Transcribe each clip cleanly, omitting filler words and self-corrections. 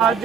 आज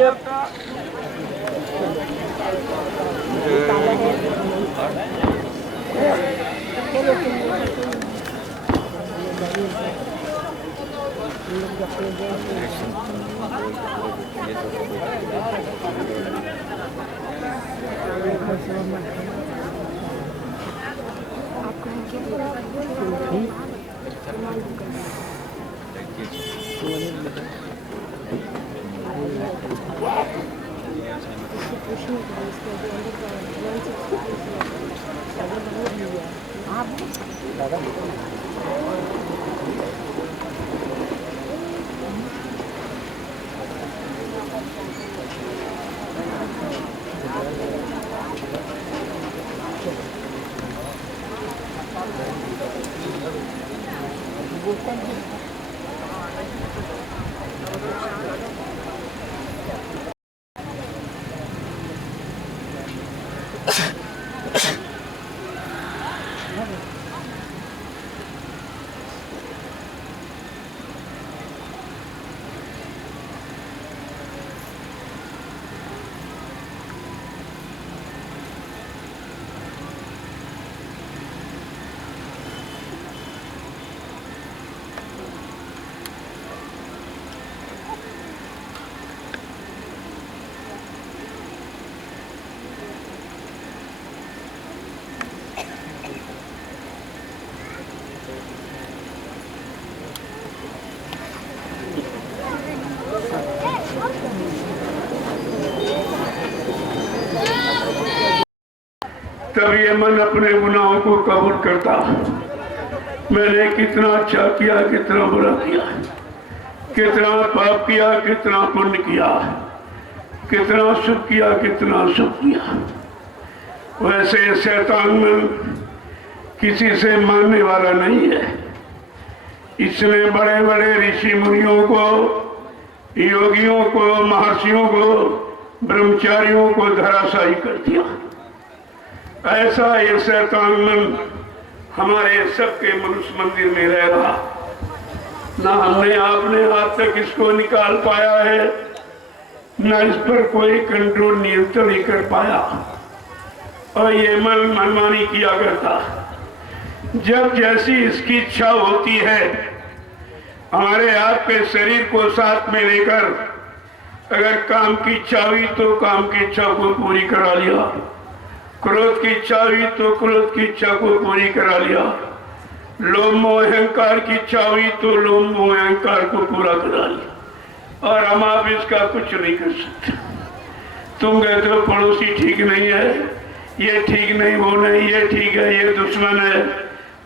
तब ये मन अपने गुनाहों को कबूल करता। मैंने कितना अच्छा किया, कितना बुरा किया, कितना पाप किया, कितना पुण्य किया, कितना सुख किया, कितना सुख किया। वैसे शैतान मन किसी से मानने वाला नहीं है। इसने बड़े बड़े ऋषि मुनियों को, योगियों को, महर्षियों को, ब्रह्मचारियों को धराशायी कर दिया। ऐसा ये शैतान मन हमारे सबके मनुष्य मंदिर में रह रहा। ना हमने आपने आज तक इसको निकाल पाया है, ना इस पर कोई कंट्रोल नियंत्रण नहीं कर पाया। और ये मन मनमानी किया करता। जब जैसी इसकी इच्छा होती है, हमारे आपके शरीर को साथ में लेकर अगर काम की इच्छा हुई तो काम की इच्छा को पूरी करा लिया, क्रोध की इच्छा हुई तो क्रोध की इच्छा को पूरी करा लिया, लोभ मोह अहंकार की इच्छा हुई तो लोभ मोह अहंकार को पूरा करा लिया। और हम आप इसका कुछ नहीं कर सकते। तुम कहते हो पड़ोसी ठीक नहीं है, ये ठीक नहीं, वो नहीं, ये ठीक है, ये दुश्मन है।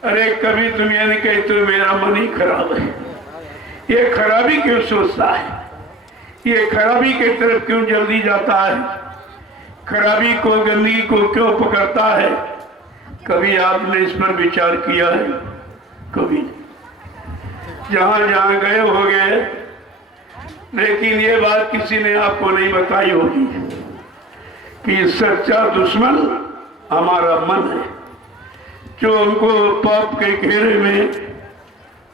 अरे कभी तुम ये नहीं कहते तो मेरा मन ही खराब है। ये खराबी क्यों सोचता है? ये खराबी की तरफ क्यों जल्दी जाता है? खराबी को, गंदगी को क्यों पकड़ता है? कभी आपने इस पर विचार किया है? कभी नहीं। जहां जहां गए हो गए, लेकिन ये बात किसी ने आपको नहीं बताई होगी कि सच्चा दुश्मन हमारा मन है, जो उनको पाप के घेरे में,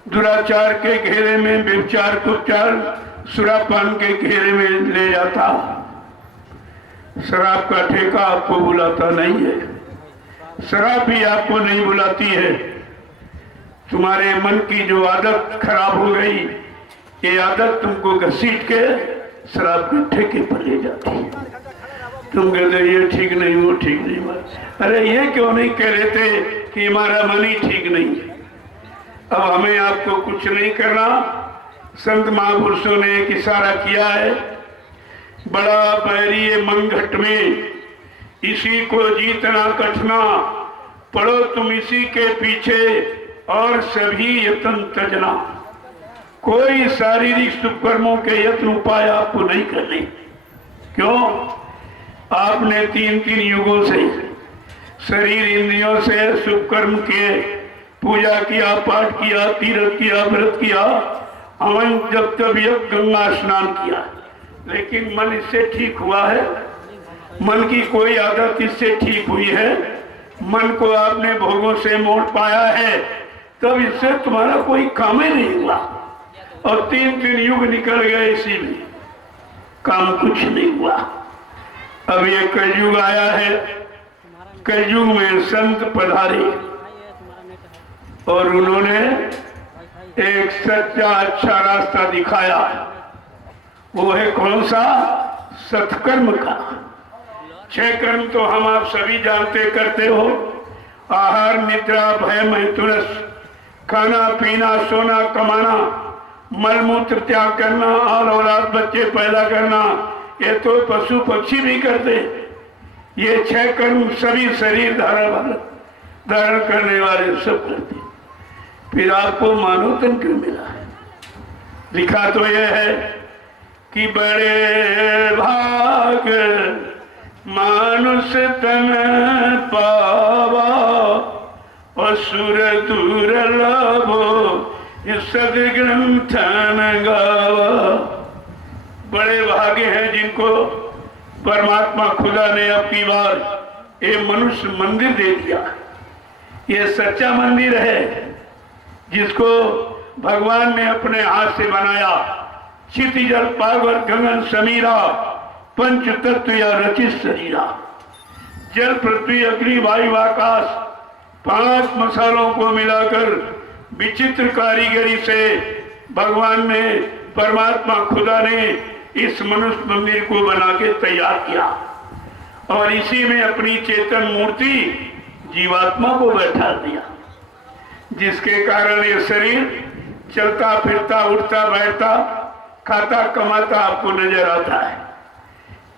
दुराचार के घेरे में, व्यभिचार कुचार सुरापान के घेरे में ले जाता। शराब का ठेका आपको बुलाता नहीं है, शराब भी आपको नहीं बुलाती है। तुम्हारे मन की जो आदत खराब हो गई, ये आदत तुमको घसीट के शराब के ठेके पर ले जाती है। तुम कहते ये ठीक नहीं, वो ठीक नहीं। अरे ये क्यों नहीं कह लेते कि हमारा मन ही ठीक नहीं है? अब हमें आपको कुछ नहीं करना। संत महापुरुषों ने एक इशारा किया है, बड़ा बैरी मन घट में, इसी को जीतना कठिना, पढ़ो तुम इसी के पीछे और सभी यत्न तजना। कोई शारीरिक सुकर्मों के यत्न उपाय आपको नहीं करने। क्यों? आपने तीन तीन युगों से शरीर इंद्रियों से सुकर्म किए, पूजा किया, पाठ किया, तीर्थ किया, व्रत किया, हवन जब तब यज्ञ, गंगा स्नान किया, लेकिन मन इससे ठीक हुआ है? मन की कोई आदत इससे ठीक हुई है? मन को आपने भोगों से मोड़ पाया है, तब इससे तुम्हारा कोई काम ही नहीं हुआ। और तीन तीन युग निकल गए इसी में। काम कुछ नहीं हुआ। अब ये कलयुग आया है, कलयुग में संत पधारे और उन्होंने एक सच्चा अच्छा रास्ता दिखाया। वो है कौन सा? सत्कर्म का। 6 कर्म तो हम आप सभी जानते करते हो। आहार, निद्रा, भय, मैथुनस, खाना पीना, सोना, कमाना, मल मूत्र त्याग करना और औलाद बच्चे पैदा करना, ये तो पशु पक्षी भी करते। ये 6 कर्म सभी शरीर धारण करने वाले सब करते। फिर आपको मानव तन क्यों मिला? लिखा तो यह है कि बड़े भाग मानुष तन पावा असुर दुर्लभो सदग्रंथन गावा। बड़े भाग्य हैं जिनको परमात्मा खुदा ने अब की बार ये मनुष्य मंदिर दे दिया। ये सच्चा मंदिर है जिसको भगवान ने अपने हाथ से बनाया। क्षिति जल पावर गगन समीरा, पंच तत्व या रचित शरीरा। जल पृथ्वी अग्नि वायु आकाश 5 मसालों को मिलाकर विचित्र कारीगरी से भगवान ने, परमात्मा खुदा ने इस मनुष्य मंदिर को बना के तैयार किया और इसी में अपनी चेतन मूर्ति जीवात्मा को बैठा दिया, जिसके कारण ये शरीर चलता फिरता उठता बैठता खाता कमाता आपको नजर आता है।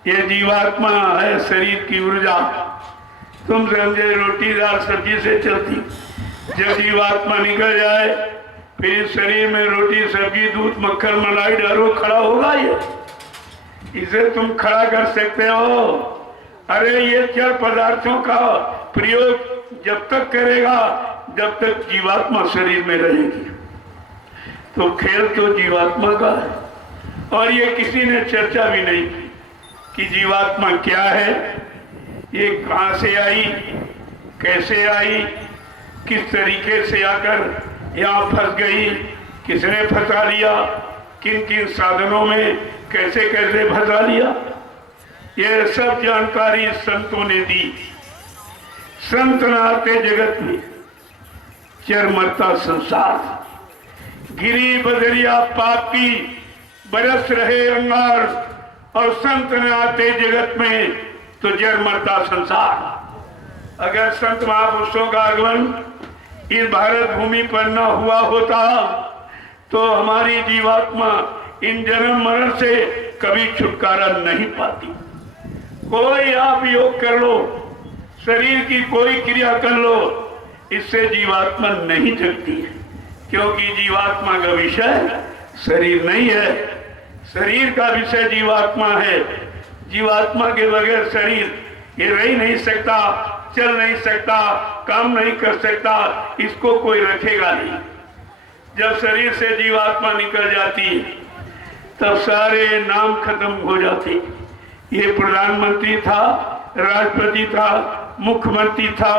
ये जीवात्मा है शरीर की ऊर्जा। तुम समझे रोटी दाल सब्जी से चलती, जब जीवात्मा निकल जाए फिर शरीर में रोटी सब्जी दूध मक्खन मलाई डालो, खड़ा होगा ये? इसे तुम खड़ा कर सकते हो? अरे ये 4 पदार्थों का प्रयोग जब तक करेगा जब तक जीवात्मा शरीर में रहेगी। तो खेल तो जीवात्मा का है और ये किसी ने चर्चा भी नहीं की कि जीवात्मा क्या है, ये कहां से आई, कैसे आई, किस तरीके से आकर यहाँ फंस गई, किसने फंसा लिया, किन किन साधनों में कैसे कैसे फंसा लिया। ये सब जानकारी संतों ने दी। संत नाते जगत में चरमरता संसार, गिरी बदरिया पापी बरस रहे अंगार, और संत न आते जगत में तो जरमरता संसार। अगर संत महापुरुषों का आगमन इस भारत भूमि पर न हुआ होता तो हमारी जीवात्मा इन जन्म मरण से कभी छुटकारा नहीं पाती। कोई आप योग कर लो, शरीर की कोई क्रिया कर लो, इससे जीवात्मा नहीं जगती है, क्योंकि जीवात्मा का विषय शरीर नहीं है। शरीर का विषय जीवात्मा है। जीवात्मा के बगैर शरीर ये रह ही नहीं सकता, चल नहीं सकता, काम नहीं कर सकता, इसको कोई रखेगा नहीं। जब शरीर से जीवात्मा निकल जाती है तब सारे नाम खत्म हो जाते। ये प्रधानमंत्री था, राष्ट्रपति था, मुख्यमंत्री था,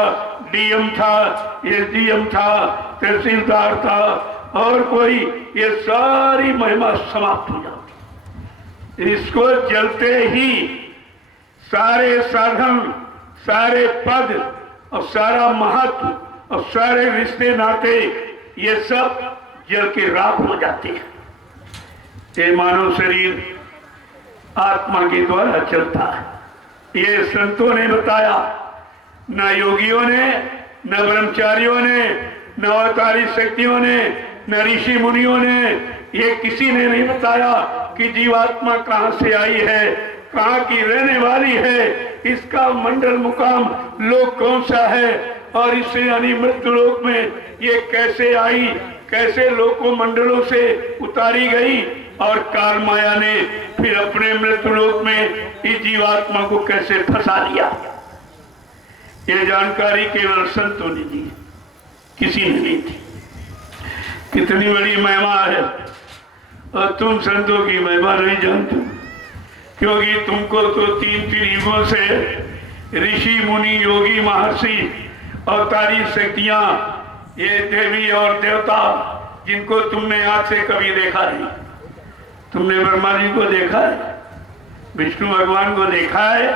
डीएम था, एसडीएम था, तहसीलदार था और कोई, ये सारी महिमा समाप्त हो जाती। इसको जलते ही सारे साधन, सारे पद और सारा महत्व और सारे रिश्ते नाते ये सब जल के राख हो जाते हैं। ये मानव शरीर आत्मा के द्वारा चलता है। ये संतों ने बताया, न योगियों ने, न ब्रह्मचारियों ने, न अवतारी शक्तियों ने, न ऋषि मुनियों ने, ये किसी ने नहीं बताया कि जीवात्मा कहां से आई है, कहां की रहने वाली है, इसका मंडल मुकाम लोक कौन सा है और इससे यानी मृत्यु लोक में ये कैसे आई, कैसे लोकों मंडलों से उतारी गई और काल माया ने फिर अपने मृत्यु लोक में इस जीवात्मा को कैसे फंसा लिया। ये जानकारी केवल संतों ने दी, किसी ने नहीं दी। कितनी बड़ी महिमा है और तुम संतों की महिमा नहीं जानते, क्योंकि तुमको तो 3 युगों से ऋषि मुनि योगी महर्षि अवतारी शक्तियां, ये देवी और देवता जिनको तुमने आज से कभी देखा नहीं। तुमने ब्रह्मा जी को देखा है, विष्णु भगवान को देखा है?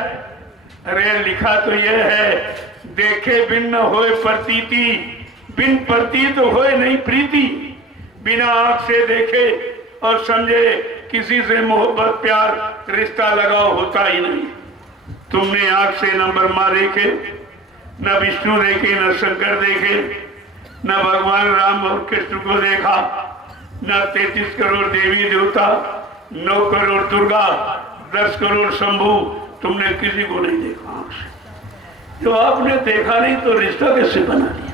अरे लिखा तो यह है, देखे बिन न होए प्रतीति, बिन प्रतीत होए नहीं प्रीति। बिना आंख से देखे और समझे किसी से मोहब्बत प्यार रिश्ता लगाव होता ही नहीं। तुमने आंख से न ब्रह्मा देखे, न विष्णु देखे, न शंकर देखे, न भगवान राम और कृष्ण को देखा, न 33 करोड़ देवी देवता, 9 करोड़ दुर्गा, 10 करोड़ शंभू, तुमने किसी को नहीं देखा आंख से। जो आपने देखा नहीं तो रिश्ता कैसे बना लिया?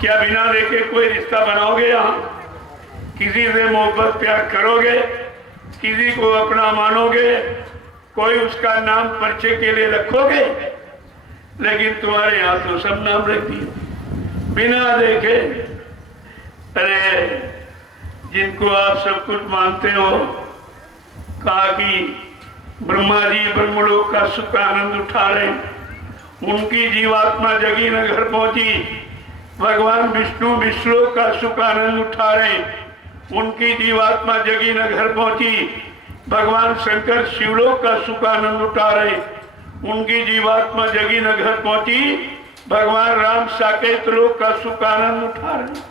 क्या बिना देखे कोई रिश्ता बनाओगे? यहाँ किसी से मोहब्बत प्यार करोगे? किसी को अपना मानोगे? कोई उसका नाम परिचय के लिए रखोगे? लेकिन तुम्हारे यहाँ तो सब नाम रख दिए बिना देखे। अरे जिनको आप सब कुछ मानते हो, कहा कि ब्रह्मा जी ब्रह्मलोक का सुख का आनंद उठा रहे, उनकी जीवात्मा जगी न घर पहुंची। भगवान विष्णु विश्वलोक का सुख आनंद उठा रहे, उनकी जीवात्मा जगी न घर पहुंची। भगवान शंकर शिवलोक का सुख आनंद उठा रहे, उनकी जीवात्मा जगी न घर पहुंची। भगवान राम साकेत लोक का सुख आनंद उठा रहे,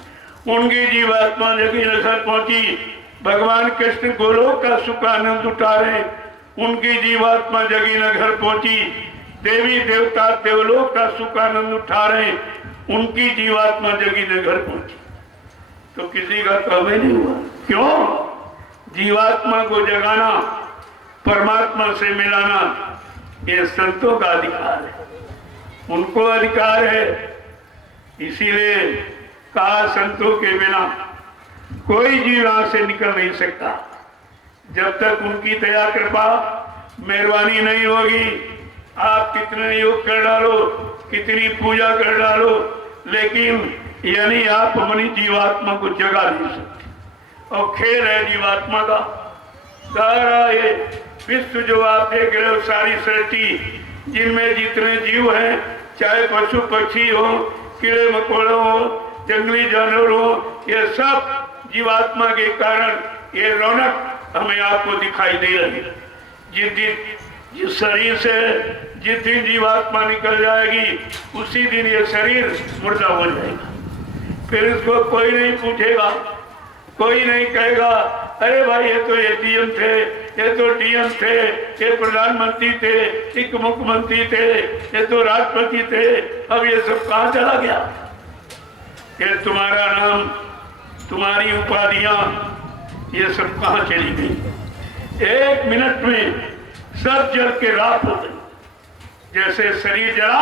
उनकी जीवात्मा जगी न घर पहुंची। भगवान कृष्ण गोलोक का सुख आनंद उठा रहे, उनकी जीवात्मा जगी न घर पहुंची। देवी देवता देवलोक का सुख आनंद उठा रहे, उनकी जीवात्मा जगी न घर पहुंची। तो किसी का काम ही नहीं हुआ। क्यों? जीवात्मा को जगाना, परमात्मा से मिलाना, ये संतों का अधिकार है, उनको अधिकार है। इसीलिए कहा संतों के बिना कोई जीव यहां से निकल नहीं सकता। जब तक उनकी दया कृपा मेहरबानी नहीं होगी, आप कितने योग कर डालो, कितनी पूजा कर डालो, लेकिन यानी आप अपनी जीवात्मा को जगा नहीं सकते। और खेल है जीवात्मा का। सारा ये विश्व जो आप देख रहे हो, सारी सृष्टि जिनमें जितने जीव हैं, चाहे पशु पक्षी हो, कीड़े मकोड़े हो, जंगली जानवर हो, ये सब जीवात्मा के कारण ये रौनक हमें आपको दिखाई दे रही है। जिस शरीर से जिस दिन जीवात्मा निकल जाएगी, उसी दिन ये शरीर मुर्दा हो जाएगा। फिर इसको कोई नहीं पूछेगा, कोई नहीं कहेगा अरे भाई ये तो एटीएम थे, ये तो डीएम थे, ये प्रधानमंत्री थे, एक मुख्यमंत्री थे, ये तो राष्ट्रपति थे, अब ये सब कहाँ चला गया? ये तुम्हारा नाम, तुम्हारी उपाधियां, ये सब कहाँ चली गई? 1 मिनट में सब जल के राख हो गई। जैसे शरीर जला,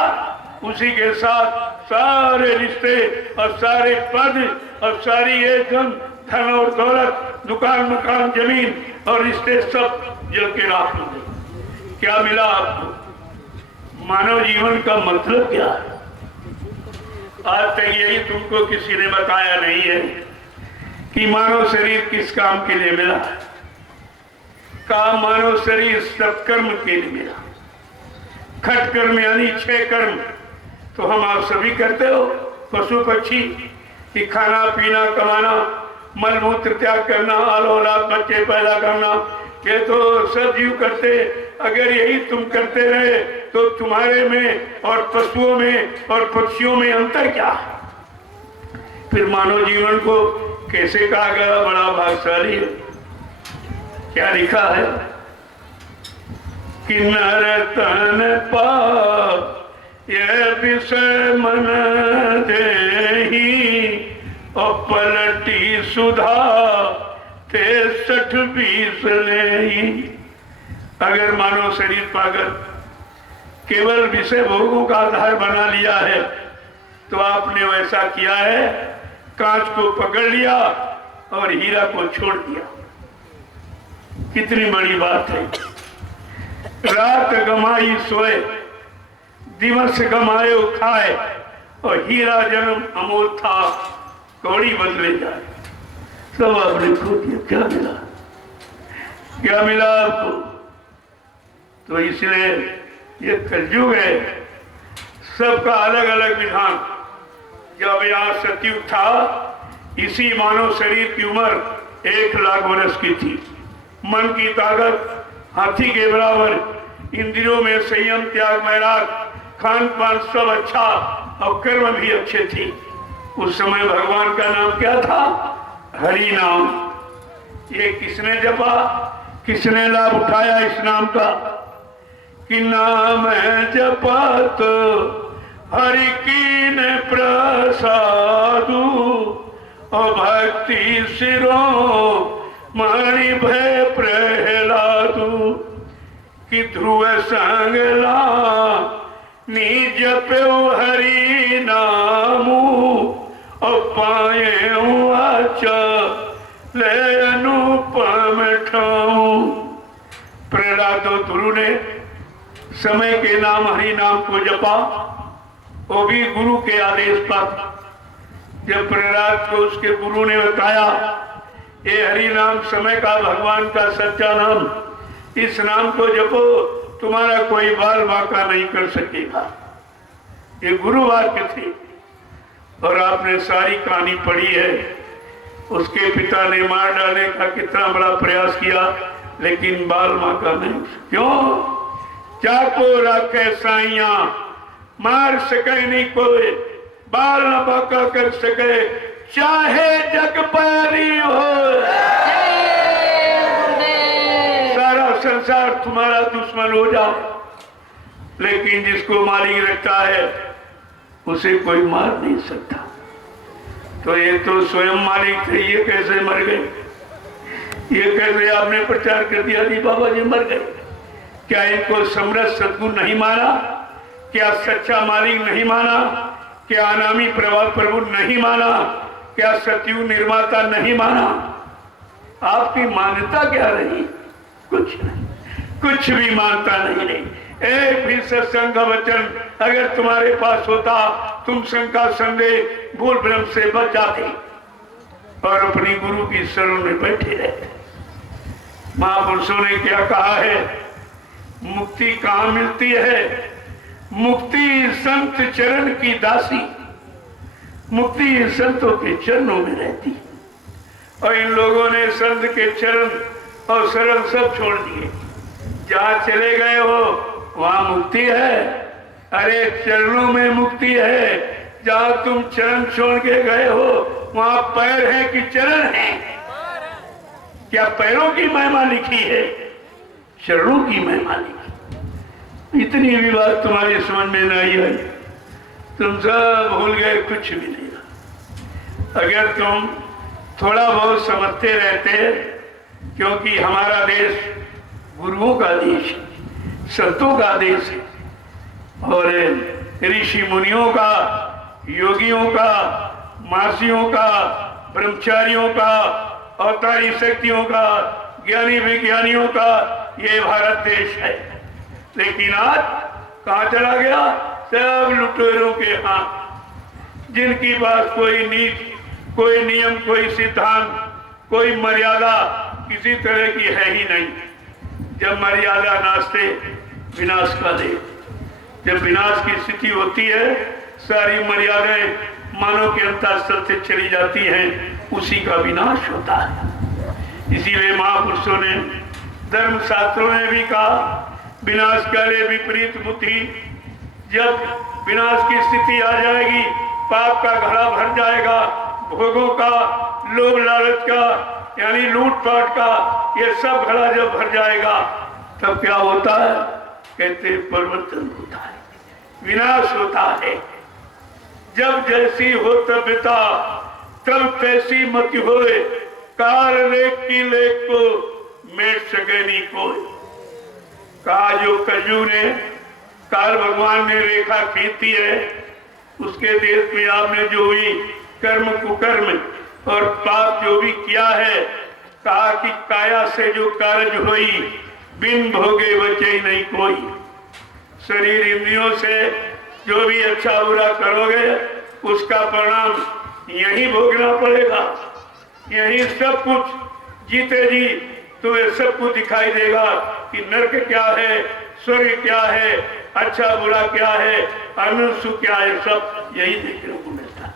उसी के साथ सारे रिश्ते और सारे पद और सारी एकदम धन और दौलत, दुकान मकान जमीन और रिश्ते सब जल के राख हो गए। क्या मिला आपको? मानव जीवन का मतलब क्या है? आज तक यही तुमको किसी ने बताया नहीं है कि मानव शरीर किस काम के लिए मिला। काम मानव शरीर सत्कर्म के लिए मिला। खट कर्म यानी 6 कर्म तो हम आप सभी करते हो। पशु पक्षी कि खाना पीना कमाना, मल मूत्र त्याग करना, आल औलाद बच्चे पैदा करना, ये तो सब जीव करते। अगर यही तुम करते रहे तो तुम्हारे में और पशुओं में और पक्षियों में अंतर क्या? फिर मानव जीवन को कैसे कहा गया बड़ा भाग्यशाली है? क्या लिखा है कि नर तन पाप यह विषय मन देही और पलटी सुधा 63-20 लेही। अगर मानव शरीर पाकर केवल विषय भोगों का आधार बना लिया है तो आपने वैसा किया है, कांच को पकड़ लिया और हीरा को छोड़ दिया। कितनी बड़ी बात है। रात गमाई सोए, दिवस गमाए खाए, और हीरा जन्म अमोल था, कौड़ी बदले जाए। सब आपने खो दिया। क्या मिला? क्या मिला आपको? तो इसलिए ये कलयुग है, सबका अलग अलग विधान। जब यहाँ सतयुग था, इसी मानव शरीर की उम्र 1 लाख वर्ष की थी। मन की ताकत हाथी के बराबर, इंद्रियों में संयम, त्याग, वैराग, खान पान सब अच्छा और कर्म भी अच्छे थे। उस समय भगवान का नाम क्या था? हरि नाम। ये किसने जपा, किसने लाभ उठाया इस नाम का? कि नाम जपा तो हरि कीन प्रसादु और भक्ति सिरो मणि भय प्रहलादु। कि ध्रुव संगला निज पे हरि नामू और पाए ले अनुपम ठाऊं। प्रहलाद और ध्रुव ने समय के नाम हरि नाम को जपा, वो भी गुरु के आदेश पर। जब प्रहलाद को उसके गुरु ने बताया ये हरि नाम समय का भगवान का सच्चा नाम, इस नाम को जपो, तुम्हारा कोई बाल बांका नहीं कर सकेगा। ये गुरु वाक्य थे। और आपने सारी कहानी पढ़ी है, उसके पिता ने मार डालने का कितना बड़ा प्रयास किया, लेकिन बाल बांका नहीं। क्यों? चाको रखे साइया मार सके नहीं कोई, बाल न बांका कर सके, चाहे जग पैरी हो। सारा संसार तुम्हारा दुश्मन हो जाए, लेकिन जिसको मालिक रखता है उसे कोई मार नहीं सकता। तो ये तो स्वयं मालिक थे, ये कैसे मर गए? ये कैसे आपने प्रचार कर दिया जी बाबा जी मर गए? क्या इनको समरस सद्गुण नहीं माना? क्या सच्चा मालिक नहीं माना? क्या अनामी प्रभु नहीं माना? क्या सतयुग निर्माता नहीं माना? आपकी मान्यता क्या रही? कुछ नहीं, कुछ भी मानता नहीं रही। एक भी सत्संग का वचन अगर तुम्हारे पास होता, तुम शंका संदेह भूल भ्रम से बच जाते और अपनी गुरु की शरण में बैठे रहते। महापुरुषों ने क्या कहा है? मुक्ति कहाँ मिलती है? मुक्ति संत चरण की दासी, मुक्ति संतों के चरणों में रहती। और इन लोगों ने संत के चरण और शरण सब छोड़ दिए। जहाँ चले गए हो वहां मुक्ति है। अरे चरणों में मुक्ति है। जहाँ तुम चरण छोड़ के गए हो वहां पैर है कि चरण है? क्या पैरों की महिमा लिखी है? चरणों की महिमा लिखी। इतनी भी बात तुम्हारी समझ में नहीं आई, तुम सब भूल गए, कुछ भी नहीं। अगर तुम थोड़ा बहुत समझते रहते, क्योंकि हमारा देश गुरुओं का देश है, संतों का देश है और ऋषि मुनियों का, योगियों का, मासियों का, ब्रह्मचारियों का, अवतारी शक्तियों का, ज्ञानी विज्ञानियों का ये भारत देश है। लेकिन आज कहाँ चला गया? सब लुटेरों के हाथ, जिनकी पास कोई नीति, कोई नियम, कोई सिद्धांत, कोई मर्यादा किसी तरह की है ही नहीं। जब मर्यादा नाचते विनाश का दे, जब विनाश की स्थिति होती है सारी मर्यादाएं मानव के अंतःस्तर से चली जाती हैं, उसी का विनाश होता है। इसीलिए महापुरुषों ने, धर्म शास्त्रों ने भी कहा विनाश काले विपरीत बुद्धि। जब विनाश की स्थिति आ जाएगी, पाप का घड़ा भर जाएगा, भोगों का, लोभ लालच का, यानी लूटपाट का, ये सब घड़ा जब भर जाएगा तब क्या होता है? कहते परिवर्तन होता है, विनाश होता है। जब जैसी हो तबियता तब तैसी मत होए, कार लेख की लेख को मेट सके नहीं कोई। कहा जो कजू ने, काल भगवान ने रेखा खींची है, उसके देश में आपने जो भी कर्म कुकर्म और पाप जो भी किया है, कहा कि काया से जो कार्य हुई बिन भोगे बचे नहीं कोई। शरीर इंद्रियों से जो भी अच्छा बुरा करोगे उसका परिणाम यही भोगना पड़ेगा। यही सब कुछ जीते जी तुम्हें सब कुछ दिखाई देगा कि नरक क्या है, स्वर्ग क्या है, अच्छा बुरा क्या है, आनंद सुख क्या है, सब यही देखने को मिलता है।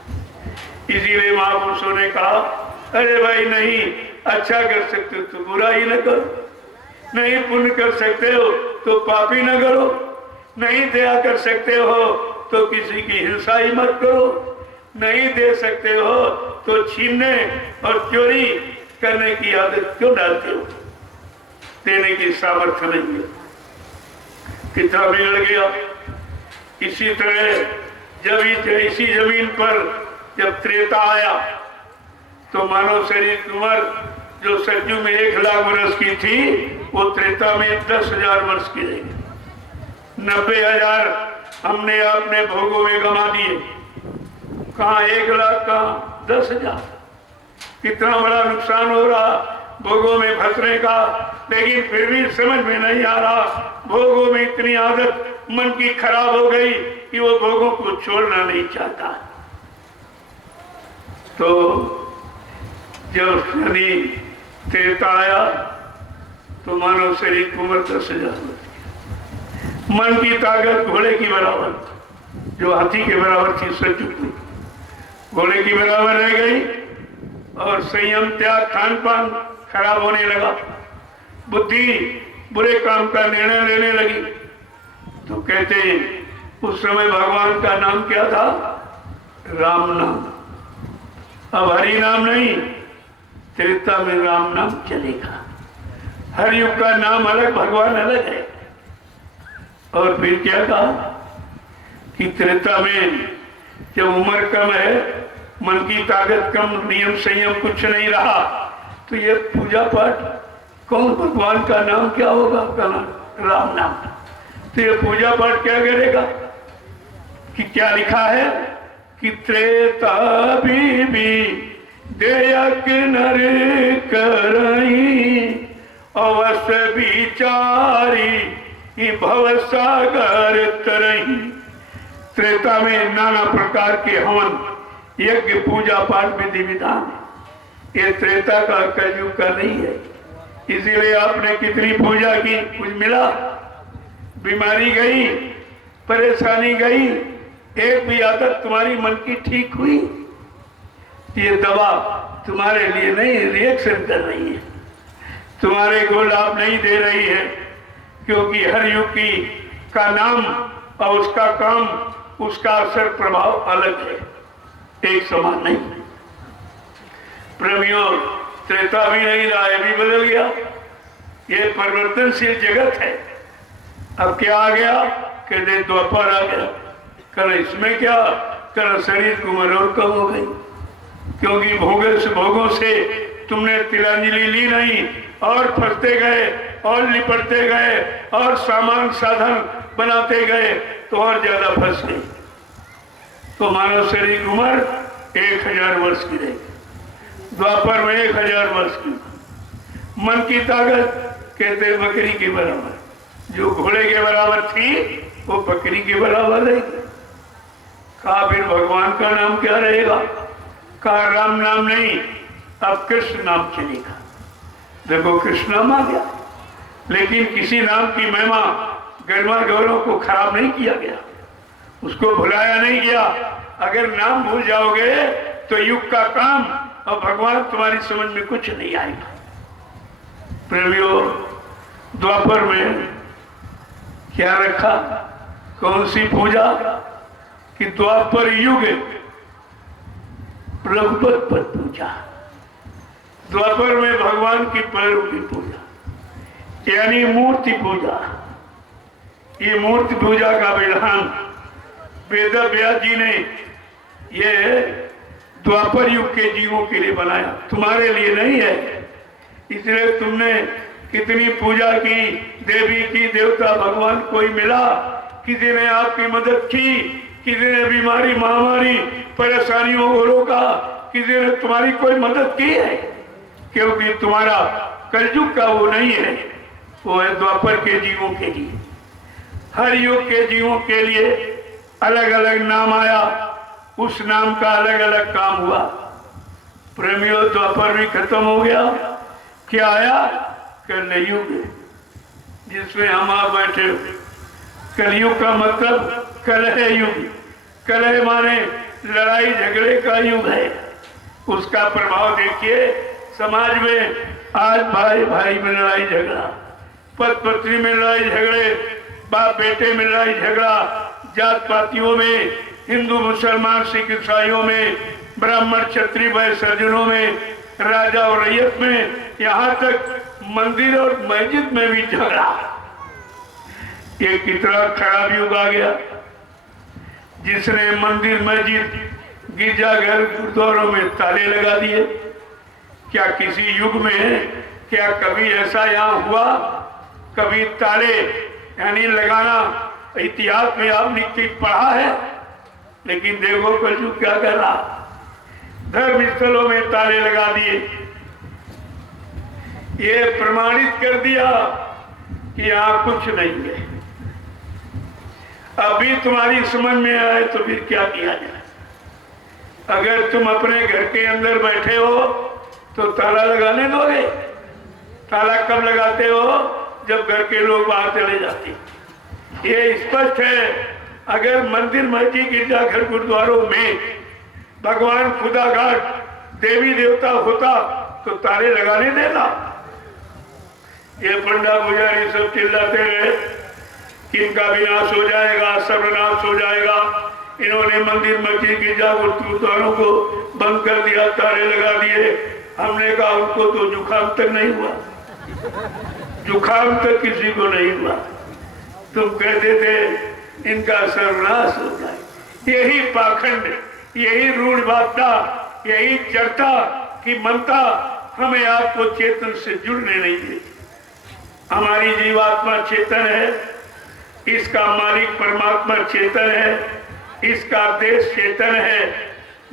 इसीलिए महापुरुषों ने कहा अरे भाई नहीं, अच्छा कर सकते हो तो बुरा ही न करो। नहीं पुण्य कर सकते हो तो पापी न करो, नहीं दया कर सकते हो तो किसी की हिंसा ही मत करो, नहीं दे सकते हो तो छीनने और चोरी करने की आदत क्यों डालते हो? देने की सामर्थ्य नहीं है। कितना बिगड़ गया। इसी तरह जब इसी जमीन पर जब त्रेता आया तो मानव शरीर की उम्र जो सतयुग में 1,00,000 वर्ष की थी वो त्रेता में 10,000 वर्ष की रही। 90,000 हमने अपने भोगों में गंवा दिए। कहाँ 1,00,000, कहाँ 10,000। कितना बड़ा नुकसान हो रहा भोगों में फंसने का, लेकिन फिर भी समझ में नहीं आ रहा। भोगों में इतनी आदत मन की खराब हो गई कि वो भोगों को छोड़ना नहीं चाहता। तो जब शनि त्रेता आया तो मानव शरीर की उम्र 10,000 मन की ताकत घोड़े की बराबर, जो हाथी के बराबर थी सचुकी, घोड़े की बराबर रह गई। और संयम, त्याग, खान पान खराब होने लगा। बुद्धि बुरे काम का निर्णय लेने लगी। तो कहते हैं उस समय भगवान का नाम क्या था? राम नाम। अब हरि नाम नहीं, त्रेता में राम नाम चलेगा। हर युग का नाम अलग, भगवान अलग है। और फिर क्या कहा कि त्रेता में जब उम्र कम है, मन की ताकत कम, नियम संयम कुछ नहीं रहा, तो ये पूजा पाठ कौन, भगवान का नाम क्या होगा? राम नाम। तो ये पूजा पाठ क्या करेगा? कि क्या लिखा है कि त्रेता भी देयक नर करई अवश्य विचारी भव सागर तरही। त्रेता में नाना प्रकार के हवन, यज्ञ, पूजा पाठ, विधि विधान है। ये त्रेता का कलयुग का नहीं है। इसीलिए आपने कितनी पूजा की, कुछ मिला? बीमारी गई, परेशानी गई, एक भी आदत तुम्हारी मन की ठीक हुई? ये दवा तुम्हारे लिए नहीं रिएक्शन कर रही है, तुम्हारे को लाभ नहीं दे रही है, क्योंकि हर युग की का नाम और उसका काम, उसका असर प्रभाव अलग है, एक समान नहीं। प्रेमियों, त्रेता भी नहीं रहा, ये भी बदल गया। ये परिवर्तनशील जगत है। अब क्या आ गया? कहते द्वापर आ गया। कर इसमें क्या? कर शरीर की उम्र और कम हो गई, क्योंकि भोगों से तुमने तिलांजलि ली नहीं, और फंसते गए और लिपटते गए और सामान साधन बनाते गए तो और ज्यादा फंस गई। तो मानव शरीर की उम्र 1,000 वर्ष की रही, द्वापर में 1,000 वर्ष की। मन की ताकत कहते बकरी के बराबर, जो घोड़े के बराबर थी वो बकरी के बराबर रहेगी। कहा फिर भगवान का नाम क्या रहेगा? कहा राम नाम नहीं, अब कृष्ण नाम चलेगा। देखो कृष्ण नाम आ गया, लेकिन किसी नाम की महिमा, गरिमा, गौरव को खराब नहीं किया गया, उसको भुलाया नहीं गया। अगर नाम भूल जाओगे तो युग का काम और भगवान तुम्हारी समझ में कुछ नहीं आएगा। प्रेमियों, द्वापर में क्या रखा? कौन सी पूजा? कि द्वापर युग रघुपत पर पूजा। द्वापर में भगवान की पैरों की पूजा, यानी मूर्ति पूजा। ये मूर्ति पूजा का विधान वेद व्यास जी ने ये द्वापर युग के जीवों के लिए बनाया, तुम्हारे लिए नहीं है। इसलिए तुमने कितनी पूजा की, देवी की, देवता, भगवान कोई मिला? किसी ने आपकी मदद की? किसी ने बीमारी, महामारी, परेशानियों को रोका? किसी ने तुम्हारी कोई मदद की है? क्योंकि तुम्हारा कलयुग का वो नहीं है, वो है द्वापर के जीवों के लिए। हर युग के जीवों के लिए अलग अलग नाम आया, उस नाम का अलग अलग काम हुआ। प्रेमियों, द्वापर भी खत्म हो गया। क्या आया? कलयुग, जिसमें हम आप बैठे। कलयुग का मतलब कलह युग। कलह माने लड़ाई झगड़े का युग है। उसका प्रभाव देखिए समाज में। आज भाई भाई में लड़ाई झगड़ा, पति पत्नी में लड़ाई झगड़े, बाप बेटे में लड़ाई झगड़ा, जात पातियों में, हिंदू मुसलमान सिख ईसाइयों में, ब्राह्मण क्षत्रिय वैश्य सज्जनों में, राजा और रैयत में, यहाँ तक मंदिर और मस्जिद में भी झगड़ा। ये कितना खराब युग आ गया, जिसने मंदिर मस्जिद गिरजाघर गुरुद्वारों में ताले लगा दिए। क्या किसी युग में, क्या कभी ऐसा यहाँ हुआ? कभी ताले यानी लगाना इतिहास में आपने पढ़ा है? लेकिन देखो कलयुग क्या कर रहा, धर्म स्थलों में ताले लगा दिए। ये प्रमाणित कर दिया कि यहाँ कुछ नहीं है। अभी तुम्हारी समझ में आए तो फिर क्या किया जाए? अगर तुम अपने घर के अंदर बैठे हो तो ताला लगाने दोगे? ताला कब लगाते हो? जब घर के लोग बाहर चले जाते। ये स्पष्ट है। अगर मंदिर मस्जिद गिरजाघर गुरुद्वारों में भगवान खुदा घाट देवी देवता होता तो ताले लगाने देता? ये पंडा पुजारी सब चिल्लाते रहे कि इनका विनाश हो जाएगा, सर्वनाश हो जाएगा। इन्होंने मंदिर मस्जिद गिरजाघर गुरुद्वारों को बंद कर दिया, ताले लगा दिए। हमने कहा उनको तो जुकाम तक नहीं हुआ, जुकाम तक किसी को नहीं हुआ। तुम कहते थे इनका सर्वनाश हो जाए। यही पाखंड, यही रूढ़वादिता, यही जड़ता की मनता हमें आपको चेतन से जुड़ने नहीं देती। हमारी जीवात्मा चेतन है, इसका मालिक परमात्मा चेतन है, इसका देश चेतन है।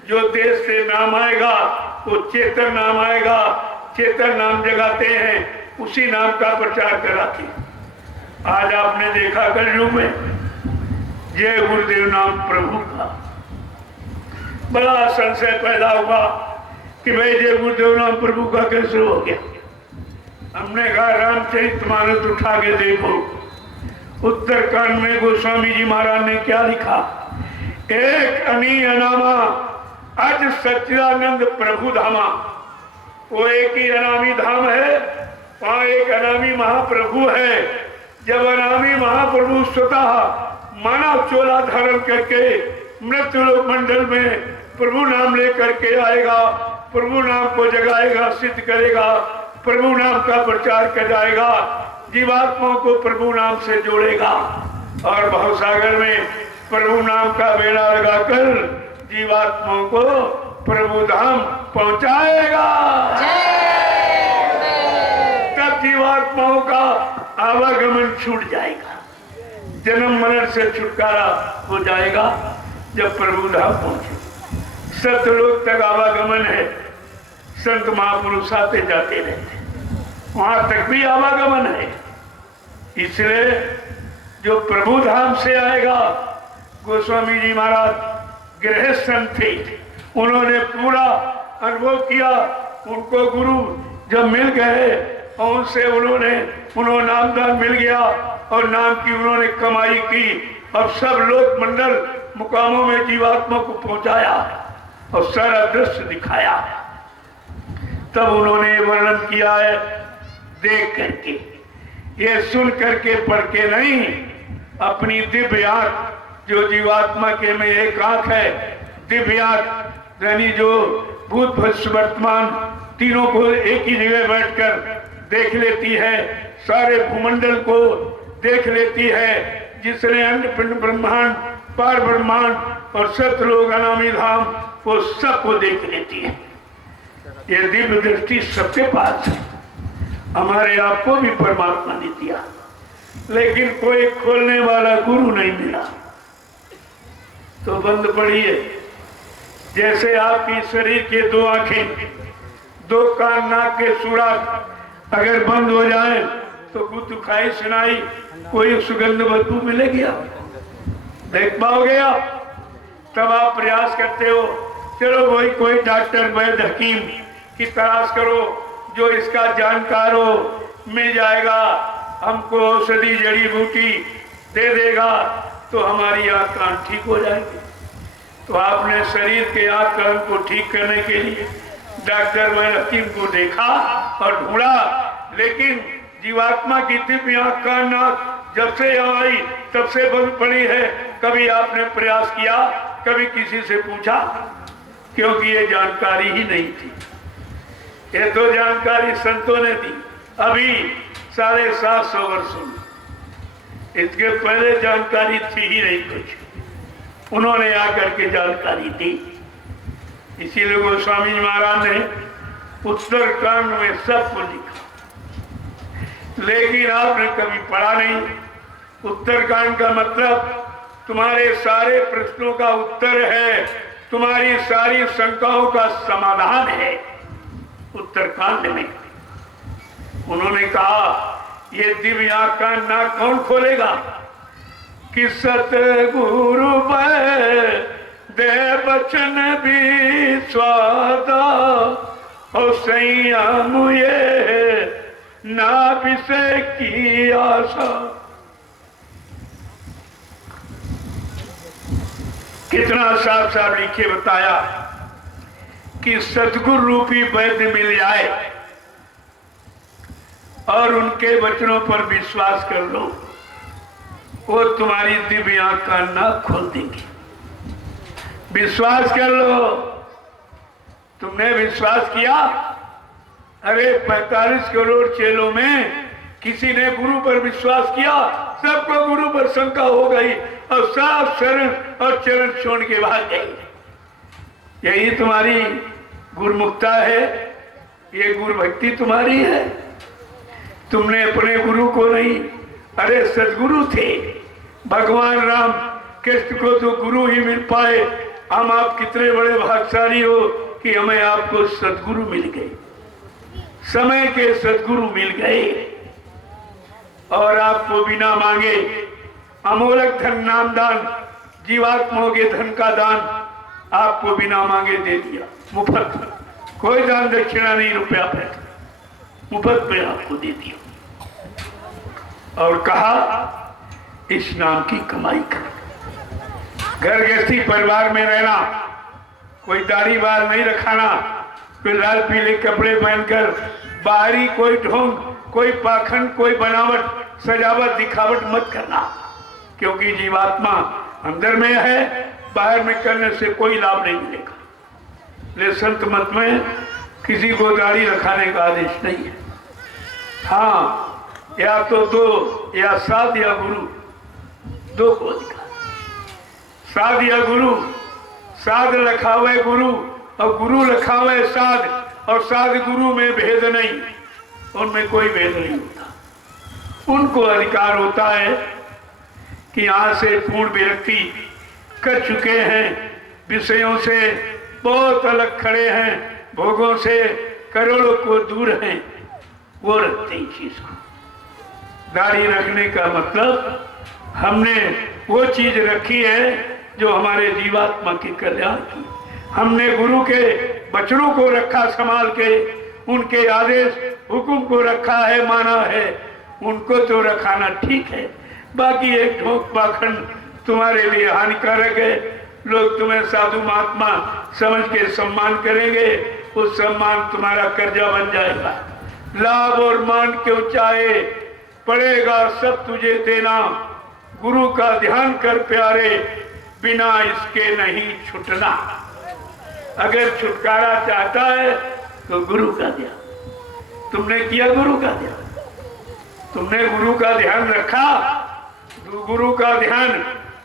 जो देश से नाम आएगा वो चेतन नाम आएगा। चेतन नाम जगाते हैं, उसी नाम का प्रचार कराते हैं। आज आपने देखा कलयुग में जय गुरुदेव नाम प्रभु का बड़ा संशय पैदा हुआ कि भाई जय गुरुदेव नाम प्रभु का कैसे हो गया। हमने कहा रामचरितमानस उठा के देखो, उत्तरकांड में गोस्वामी जी महाराज ने क्या लिखा? एक अनी अनामा अज सच्चिदानंद प्रभु धामा। वो एक ही अनामी धाम है, वहां एक अनामी महाप्रभु है। जब अनामी महाप्रभु स्वतः मानव चोला धारण करके मृत्युलोक मंडल में प्रभु नाम लेकर के आएगा, प्रभु नाम को जगाएगा, सिद्ध करेगा, प्रभु नाम का प्रचार कर जाएगा, जीवात्माओं को प्रभु नाम से जोड़ेगा और भवसागर में प्रभु नाम का बेड़ा लगाकर जीवात्माओं को प्रभु धाम पहुंचाएगा। तब जीवात्माओं का आवागमन छूट जाएगा, जन्म मरण से छुटकारा हो जाएगा। जब प्रभु धाम पहुंचे, सतलोक तक आवागमन है, संत महापुरुष आते जाते रहते, वहां तक भी आवागमन है। इसलिए जो प्रभु धाम से आएगा, गोस्वामी जी महाराज गृहस्थ थे, उन्होंने पूरा अनुभव किया। उनको गुरु जब मिल गए और उनसे उन्होंने नामदान मिल गया और नाम की उन्होंने कमाई की और सब लोक मंडल मुकामों में जीवात्मा को पहुंचाया और सारा दृश्य दिखाया। तब उन्होंने वर्णन किया है देख करके, ये सुन करके पढ़ के नहीं, अपनी दिव्य आंख जो जीवात्मा के में एक आंख है, दिव्य आंख यानी जो भूत भविष्य वर्तमान तीनों को एक ही जगह बैठकर देख लेती है, सारे भूमंडल को देख लेती है, जिसने अंड पिंड ब्रह्मांड पार ब्रह्मांड और सतलोक अनामी धाम वो सबको देख लेती है। ये दिव्य दृष्टि सबके पास है, हमारे आपको भी परमात्मा ने दिया, लेकिन कोई खोलने वाला गुरु नहीं मिला तो बंद पड़ी है। जैसे आपकी शरीर के दो आंखें, दो कान, नाक के सुराख अगर बंद हो जाए तो कुछ खाई सुनाई कोई सुगंध बदबू मिलेगी? आप देख पाओगे? आप तब आप प्रयास करते हो, चलो वही कोई डॉक्टर वैद्य हकीम की तलाश करो जो इसका जानकार हो, मिल जाएगा, हमको औषधि जड़ी बूटी दे देगा तो हमारी आंख कान ठीक हो जाएगी। तो आपने शरीर के आंख कान को ठीक करने के लिए डॉक्टर वैद्य हकीम को देखा और ढूंढा, लेकिन जीवात्मा की दिव्य आंख कान नाक जब से यहाँ आई तब से बंद पड़ी है। कभी आपने प्रयास किया, कभी किसी से पूछा? क्योंकि ये जानकारी ही नहीं थी। ये तो जानकारी संतों ने दी अभी 750 वर्षों में। इसके पहले जानकारी थी ही नहीं कुछ, उन्होंने आकर के जानकारी दी। इसीलिए गोस्वामी जी महाराज ने उत्तरकांड में सब कुछ लिखा, लेकिन आपने कभी पढ़ा नहीं। उत्तरकांड का मतलब तुम्हारे सारे प्रश्नों का उत्तर है, तुम्हारी सारी शंकाओं का समाधान है। उत्तरकांड में उन्होंने कहा ये दिव्य आंख कान नाक कौन खोलेगा? कि सतगुरु दे बचन भी स्वादा और संयम ये ना विषय की आशा। कितना साफ साफ लिखे बताया कि सतगुरु रूपी वैद्य मिल जाए और उनके वचनों पर विश्वास कर लो, वो तुम्हारी दिव्य आंख कान नाक खोल देंगे। विश्वास कर लो। तुमने विश्वास किया? अरे 45 करोड़ चेलों में किसी ने गुरु पर विश्वास किया? सबको गुरु पर शंका हो गई और सब शरण और चरण छोड़ के भाग गई। यही तुम्हारी गुरुमुक्ता है, ये गुरु भक्ति तुम्हारी है। तुमने अपने गुरु को नहीं, अरे सदगुरु थे भगवान राम कृष्ण को तो गुरु ही मिल पाए। हम आप कितने बड़े भाग्यशाली हो कि हमें आपको सदगुरु मिल गए, समय के सदगुरु मिल गए और आपको बिना मांगे अमोलक धन नाम दान, जीवात्माओं के धन का दान आपको बिना मांगे दे दिया। मुफ्त, कोई दान दक्षिणा नहीं, रुपया पैसा, मुफ्त में आपको दे दिया और कहा इस नाम की कमाई कर। घर गृहस्थी परिवार में रहना, कोई दाढ़ी बाल नहीं रखाना, कोई लाल पीले कपड़े पहनकर बाहरी कोई ढोंग, कोई पाखंड, कोई बनावट, सजावट, दिखावट मत करना, क्योंकि जीवात्मा अंदर में है, बाहर में करने से कोई लाभ नहीं मिलेगा। ले संत मत में किसी को दाढ़ी रखाने का आदेश नहीं है। हाँ, या तो दो या साध या गुरु, दो को दिखा। साध या गुरु, साध रखा हुए गुरु और गुरु रखा हुए साध, और साध गुरु में भेद नहीं, उनमें कोई भेद नहीं होता। उनको अधिकार होता है कि यहाँ से पूर्ण विरक्ति कर चुके हैं, विषयों से बहुत अलग खड़े हैं, भोगों से करोड़ों को दूर हैं, वो रखते हैं चीज को। दाढ़ी रखने का मतलब हमने वो चीज रखी है जो हमारे जीवात्मा के कल्याण की। हमने गुरु के वचनों को रखा संभाल के, उनके आदेश हुक्म को रखा है, माना है, उनको तो रखाना ठीक है। बाकी एक ढोंक पाखंड तुम्हारे लिए हानिकारक है। लोग तुम्हें साधु महात्मा समझ के सम्मान करेंगे, उस सम्मान तुम्हारा कर्जा बन जाएगा। लाभ और मान क्यों चाहे, पड़ेगा सब तुझे देना। गुरु का ध्यान कर प्यारे, बिना इसके नहीं छूटना। अगर छुटकारा चाहता है तो गुरु का ध्यान। तुमने किया गुरु का ध्यान? तुमने गुरु का ध्यान रखा? गुरु का ध्यान,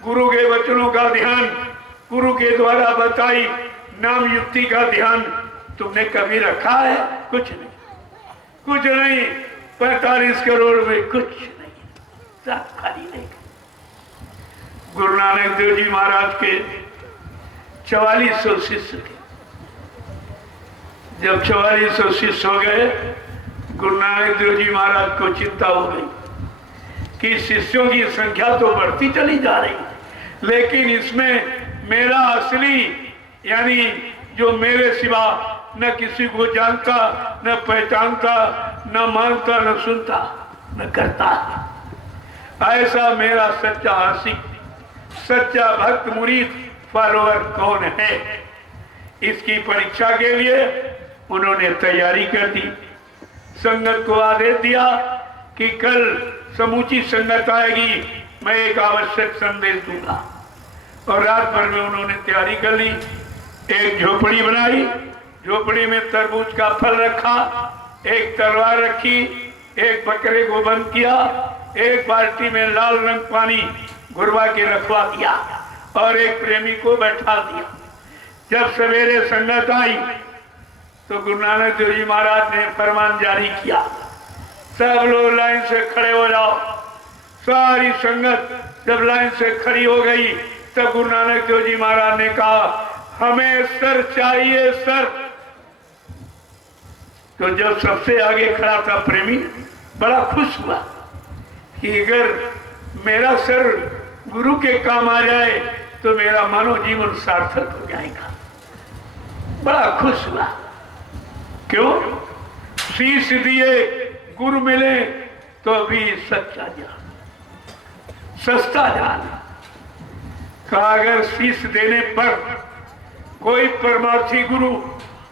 गुरु के वचनों का ध्यान, गुरु के द्वारा बताई नाम युक्ति का ध्यान तुमने कभी रखा है? कुछ नहीं, कुछ नहीं। 45 करोड़ में कुछ नहीं, सब खाली नहीं। गुरु नानक देव जी महाराज के 4400 शिष्य थे। जब 4400 शिष्य हो गए, गुरु नानक देव जी महाराज को चिंता हो गई कि शिष्यों की संख्या तो बढ़ती चली जा रही, लेकिन इसमें मेरा असली यानी जो मेरे सिवा न किसी को जानता, न पहचानता, न मानता, न सुनता, न करता, ऐसा मेरा सच्चा आशिक, सच्चा भक्त मुरीद फॉलोअर कौन है? इसकी परीक्षा के लिए उन्होंने तैयारी कर दी। संगत को आदेश दिया, कि कल समूची संगत आएगी, मैं एक आवश्यक संदेश दूंगा। और रात भर में उन्होंने तैयारी कर ली। एक झोपड़ी बनाई, झोपड़ी में तरबूज का फल रखा, एक तलवार रखी, एक बकरे को बंद किया, एक बाल्टी में लाल रंग पानी घुरवा के रखवा दिया और एक प्रेमी को बैठा दिया। जब सवेरे संगत आई तो गुरु नानक देव जी महाराज ने फरमान जारी किया, सब लोग लाइन से खड़े हो जाओ। सारी संगत जब लाइन से खड़ी हो गई तब गुरु नानक देव जी महाराज ने कहा, हमें सर चाहिए, सर। तो जब सबसे आगे खड़ा था प्रेमी, बड़ा खुश हुआ कि अगर मेरा सर गुरु के काम आ जाए तो मेरा मानव जीवन सार्थक हो जाएगा। बड़ा खुश हुआ। क्यों? शीश दिए गुरु मिले तो भी सच्चा जान, सस्ता जान। कहा अगर शीश देने पर कोई परमार्थी गुरु,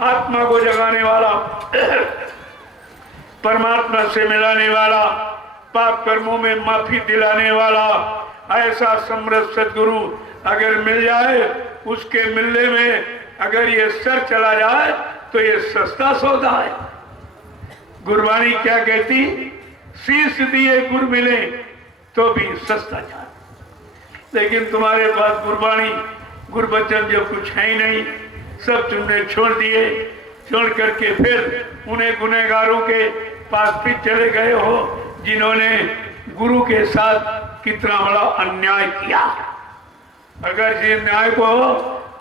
आत्मा को जगाने वाला, परमात्मा से मिलाने वाला, पाप कर्मों में माफी दिलाने वाला, ऐसा समृद्ध सदगुरु अगर मिल जाए, उसके मिलने में अगर ये सर चला जाए तो ये सस्ता सौदा है। गुरबाणी क्या कहती? शीश दिए गुरु मिले तो भी सस्ता जान। लेकिन तुम्हारे पास गुरबाणी, गुरबचन जो कुछ है ही नहीं, सब तुमने छोड़ दिए। छोड़ करके फिर उन्हें गुनहगारों के पास फिर चले गए हो जिन्होंने गुरु के साथ कितना बड़ा अन्याय किया। अगर जिस न्याय को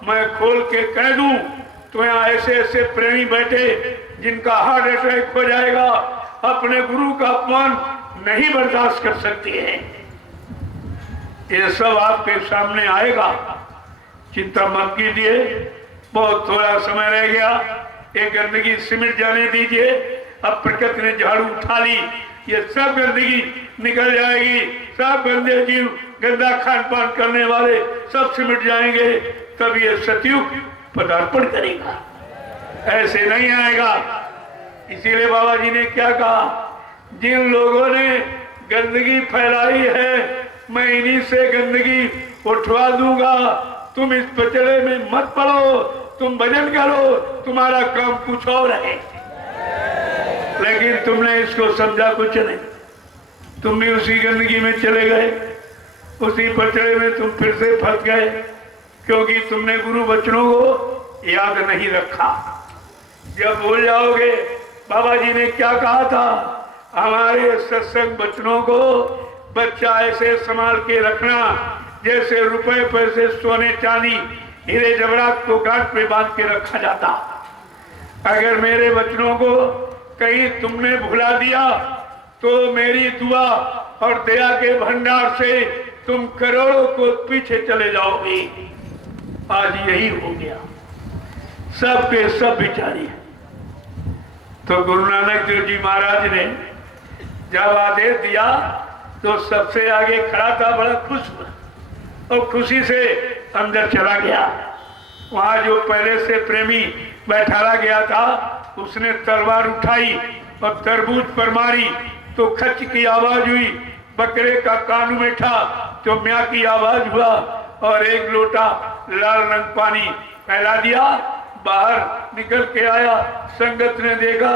मैं खोल के कह दूं तो यहाँ ऐसे ऐसे प्रेमी बैठे जिनका हार्ट अटैक हो जाएगा, अपने गुरु का अपमान नहीं बर्दाश्त कर सकते हैं। ये सब आपके सामने आएगा, चिंता मत कीजिए। बहुत थोड़ा समय रह गया, एक गंदगी सिमट जाने दीजिए। अब प्रकृति ने झाड़ू उठा ली, ये सब गंदगी निकल जाएगी। सब गंदे जीव, गंदा खान पान करने वाले सब सिमट जाएंगे, तब ये सतयुग पदार्पण करेगा। ऐसे नहीं आएगा। इसीलिए बाबा जी ने क्या कहा, जिन लोगों ने गंदगी फैलाई है मैं इन्हीं से गंदगी उठवा दूंगा। तुम इस पचड़े में मत पड़ो, तुम भजन करो, तुम्हारा काम कुछ और है। लेकिन तुमने इसको समझा कुछ नहीं, तुम भी उसी गंदगी में चले गए, उसी पचड़े में तुम फिर से फंस गए, क्योंकि तुमने गुरु वचनों को याद नहीं रखा। जब भूल जाओगे, बाबा जी ने क्या कहा था, हमारे सत्संग वचनों को बच्चा ऐसे संभाल के रखना जैसे रुपए पैसे, सोने चांदी, हीरे जवाहरात को गांठ पे बांध के रखा जाता। अगर मेरे वचनों को कहीं तुमने भुला दिया तो मेरी दुआ और दया के भंडार से तुम करोड़ों को पीछे चले जाओगे। आज यही हो गया, सब के सब बिचारी। तो गुरु नानक देव जी महाराज ने जब आदेश दिया तो सबसे आगे खड़ा था, बड़ा खुश हुआ और खुशी से अंदर चला गया। वहां जो पहले से प्रेमी बैठाला गया था उसने तलवार उठाई और तरबूज पर मारी तो खच की आवाज हुई, बकरे का कान में था तो म्यां की आवाज हुआ और एक लोटा लाल रंग पानी फैला दिया। बाहर निकल के आया, संगत ने देखा,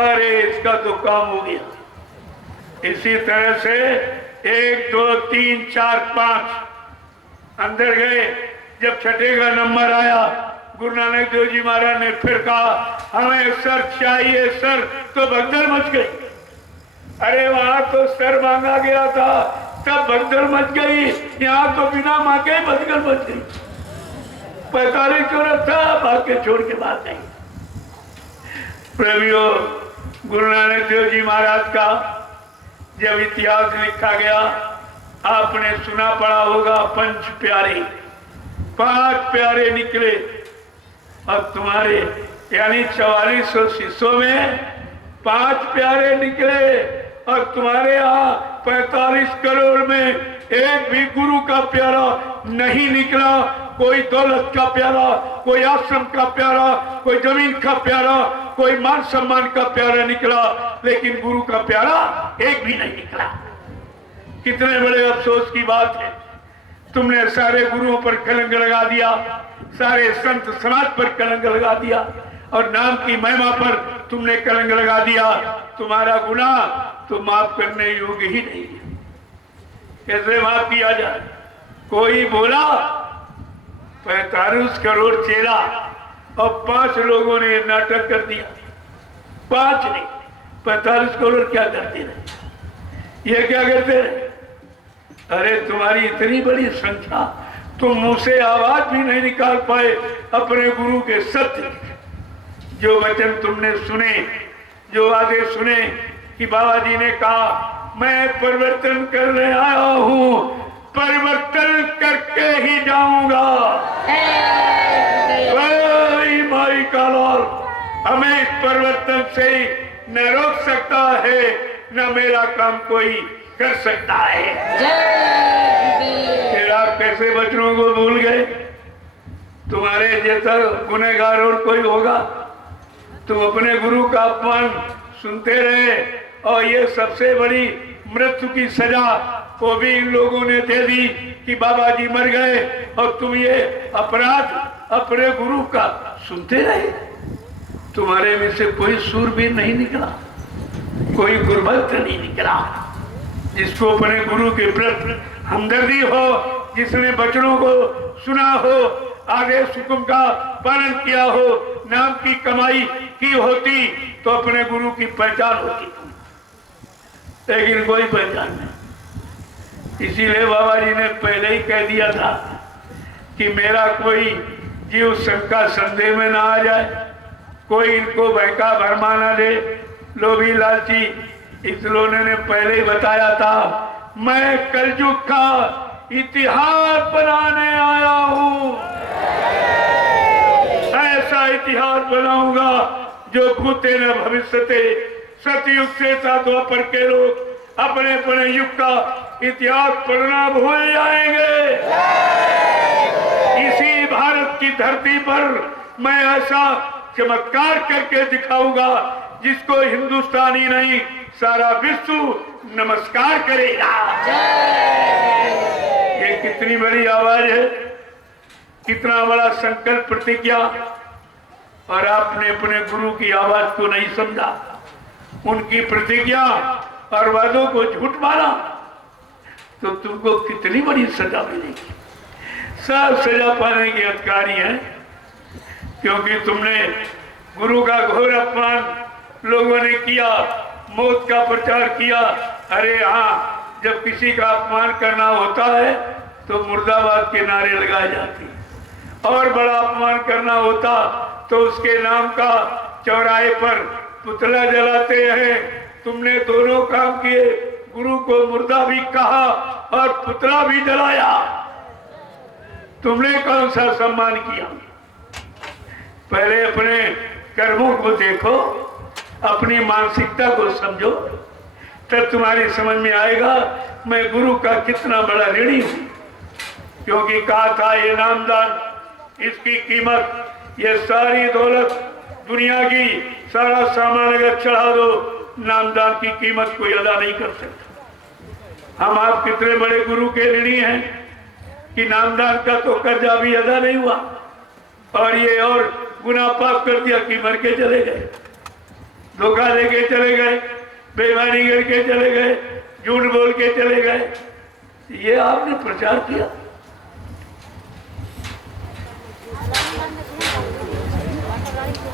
अरे इसका तो काम हो गया। इसी तरह से 1 2 3 4 5 अंदर गए। जब छठे का नंबर आया, गुरु नानक देव जी महाराज ने फिर कहा, हमें सर चाहिए, सर। तो भगदड़ मच गई। अरे वहां तो सर मांगा गया था, तब भगदड़ मच गई। यहाँ तो बिना मांगे भगदड़ मच गई। 45 चौरस था, भाग के छोड़ के भाग गई। प्रेमियों, गुरु नानक देव जी महाराज का जब इतिहास लिखा गया, आपने सुना पड़ा होगा, पंच प्यारे, 5 प्यारे निकले। अब तुम्हारे यानी 4400 शिष्यों में 5 प्यारे निकले और तुम्हारे यहाँ 45 करोड़ में एक भी गुरु का प्यारा नहीं निकला। कोई दौलत का प्यारा, कोई आश्रम का प्यारा, कोई जमीन का प्यारा, कोई मान सम्मान का प्यारा निकला, लेकिन गुरु का प्यारा एक भी नहीं निकला। कितने बड़े अफसोस की बात है। तुमने सारे गुरुओं पर कलंक लगा दिया, सारे संत समाज पर कलंक लगा दिया, और नाम की महिमा पर तुमने कलंक लगा दिया। तुम्हारा गुनाह तो माफ करने योग्य ही नहीं है। कैसे माफ किया जाए? कोई बोला 45 करोड़ चेला और 5 लोगों ने नाटक कर दिया। 5 नहीं, 45 करोड़ क्या करते रहे? ये क्या करते रहे? अरे तुम्हारी इतनी बड़ी संख्या, तुम मुंह से आवाज भी नहीं निकाल पाए अपने गुरु के सत्य। जो वचन तुमने सुने, जो वादे सुने कि बाबा जी ने कहा मैं परिवर्तन करने आया हूं, परिवर्तन करके ही जाऊंगा। माई का लाल हमें इस परिवर्तन से न रोक सकता है, न मेरा काम कोई कर सकता है। फिर आप कैसे वचनों को भूल गए? तुम्हारे जैसा गुनहगार और कोई होगा? तुम अपने गुरु का अपमान सुनते रहे, और ये सबसे बड़ी मृत्यु की सजा वो भी इन लोगों ने दे दी कि बाबा जी मर गए, और तुम ये अपराध अपने गुरु का सुनते रहे। तुम्हारे में से कोई सूरवीर नहीं निकला, कोई गुरुभक्त नहीं निकला, जिसको अपने गुरु के प्रति हमदर्दी हो, जिसने वचनों को सुना हो, आदेश हुक्म का पालन किया हो, नाम की कमाई की होती तो अपने गुरु की पहचान होती, लेकिन कोई पहचान नहीं। इसीलिए बाबा जी ने पहले ही कह दिया था कि मेरा कोई जीव शंका संदेह में ना आ जाए, कोई इनको बहका भरमा ना दे, लोभी लालची। इसलिए ने पहले ही बताया था मैं कलयुग का इतिहास बनाने आया हूं। ऐसा इतिहास बनाऊंगा जो भूते न भविष्यते, सतयुग से द्वापर के लोग अपने अपने युग का इतिहास पढ़ना भूल जाएंगे। इसी भारत की धरती पर मैं ऐसा चमत्कार करके दिखाऊंगा जिसको हिंदुस्तानी नहीं सारा विश्व नमस्कार करेगा। ये कितनी बड़ी आवाज है, कितना बड़ा संकल्प प्रतिज्ञा, और आपने अपने गुरु की आवाज को नहीं समझा, उनकी प्रतिज्ञा और वादों को झूठ माना, तो तुमको कितनी बड़ी सजा मिलेगी। सब सजा पाने के अधिकारी हैं, क्योंकि तुमने गुरु का घोर अपमान लोगों ने किया, मौत का प्रचार किया। अरे हाँ, जब किसी का अपमान करना होता है तो मुर्दाबाद के नारे लगाए जाते, और बड़ा अपमान करना होता तो उसके नाम का चौराहे पर पुतला जलाते हैं। तुमने दोनों काम किए, गुरु को मुर्दा भी कहा और पुतला भी जलाया। तुमने कौन सा सम्मान किया? पहले अपने कर्मों को देखो, अपनी मानसिकता को समझो, तब तुम्हारी समझ में आएगा मैं गुरु का कितना बड़ा ऋणी हूं। क्योंकि कहा था ये नामदान, इसकी कीमत, ये सारी दौलत दुनिया की, सारा सामान अगर चढ़ा दो, नामदान की कीमत कोई अदा नहीं कर सकता। हम आप कितने बड़े गुरु के ऋणी हैं कि नामदान का तो कर्जा भी अदा नहीं हुआ, और ये और गुनाह पाप कर दिया कि मर के चले गए, धोखा लेके चले गए, बेईमानी करके चले गए, झूठ बोल के चले गए। ये आपने प्रचार किया।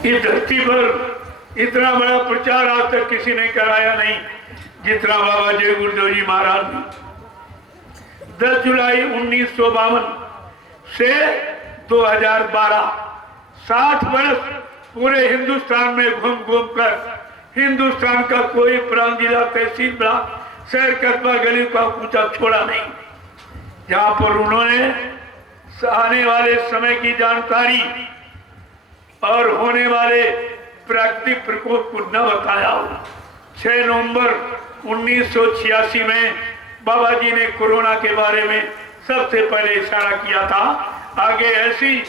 इस धरती पर इतना बड़ा प्रचार आज तक किसी ने कराया नहीं जितना बाबा जय गुरुदेव जी महाराज ने। 10 जुलाई 1952 से 2012 60 वर्ष पूरे हिंदुस्तान में घूम घूम कर हिंदुस्तान का कोई प्रांत, जिला, तहसील, ब्लॉक, शहर, कस्बा, गली का पूछा छोड़ा नहीं, जहां पर उन्होंने आने वाले समय की जानकारी और होने वाले प्राकृतिक प्रकोप को न बताया हो। 6 नवंबर 1986 में बाबा जी ने कोरोना के बारे में सबसे पहले इशारा किया था। आगे ऐसी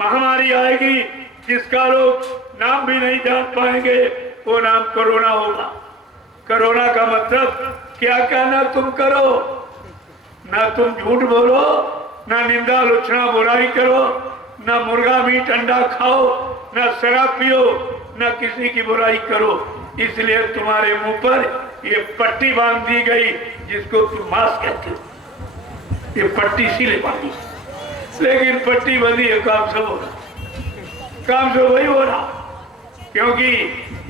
महामारी आएगी जिसका लोग नाम भी नहीं जान पाएंगे, वो नाम कोरोना होगा। कोरोना का मतलब क्या क्या ना तुम करो, ना तुम झूठ बोलो, ना निंदा लोचना बुराई करो, ना मुर्गा मीट अंडा खाओ, ना शराब पियो, ना किसी की बुराई करो। इसलिए तुम्हारे मुंह पर ये पट्टी बांध दी गई जिसको तुम मास्क कहते हो। ये पट्टी इसीलिए बांधी, लेकिन पट्टी बंदी है, काम सब हो रहा, काम सब वही हो रहा, क्योंकि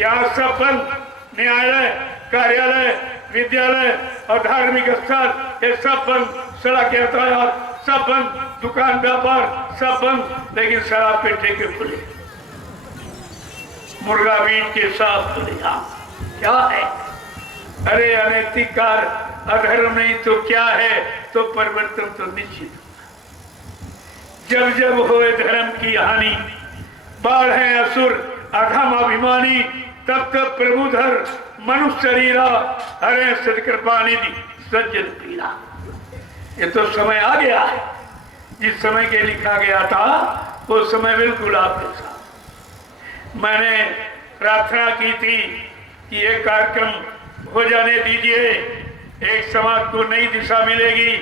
यहाँ सब बंद, न्यायालय, कार्यालय, विद्यालय और धार्मिक स्थल ये सब बंद, सड़क यातायात सब बंद, दुकान व्यापार सब बंद, लेकिन शराब के ठेके खुले, मुर्गा मीट के साथ खुले। क्या है? अरे अनैतिक कार्य, अधर्म नहीं तो क्या है? तो परिवर्तन तो निश्चित। जब जब होए धर्म की हानि, बाढ़ है असुर अधम अभिमानी, तब तब प्रभुधर मनुष्य शरीरा, हरे सदकृपा निधि सज्जन पीरा। ये तो समय आ गया है, जिस समय के लिखा गया था वो समय बिल्कुल आपके साथ। मैंने प्रार्थना की थी कि ये कार्यक्रम हो जाने दीजिए, एक समाज को नई दिशा मिलेगी,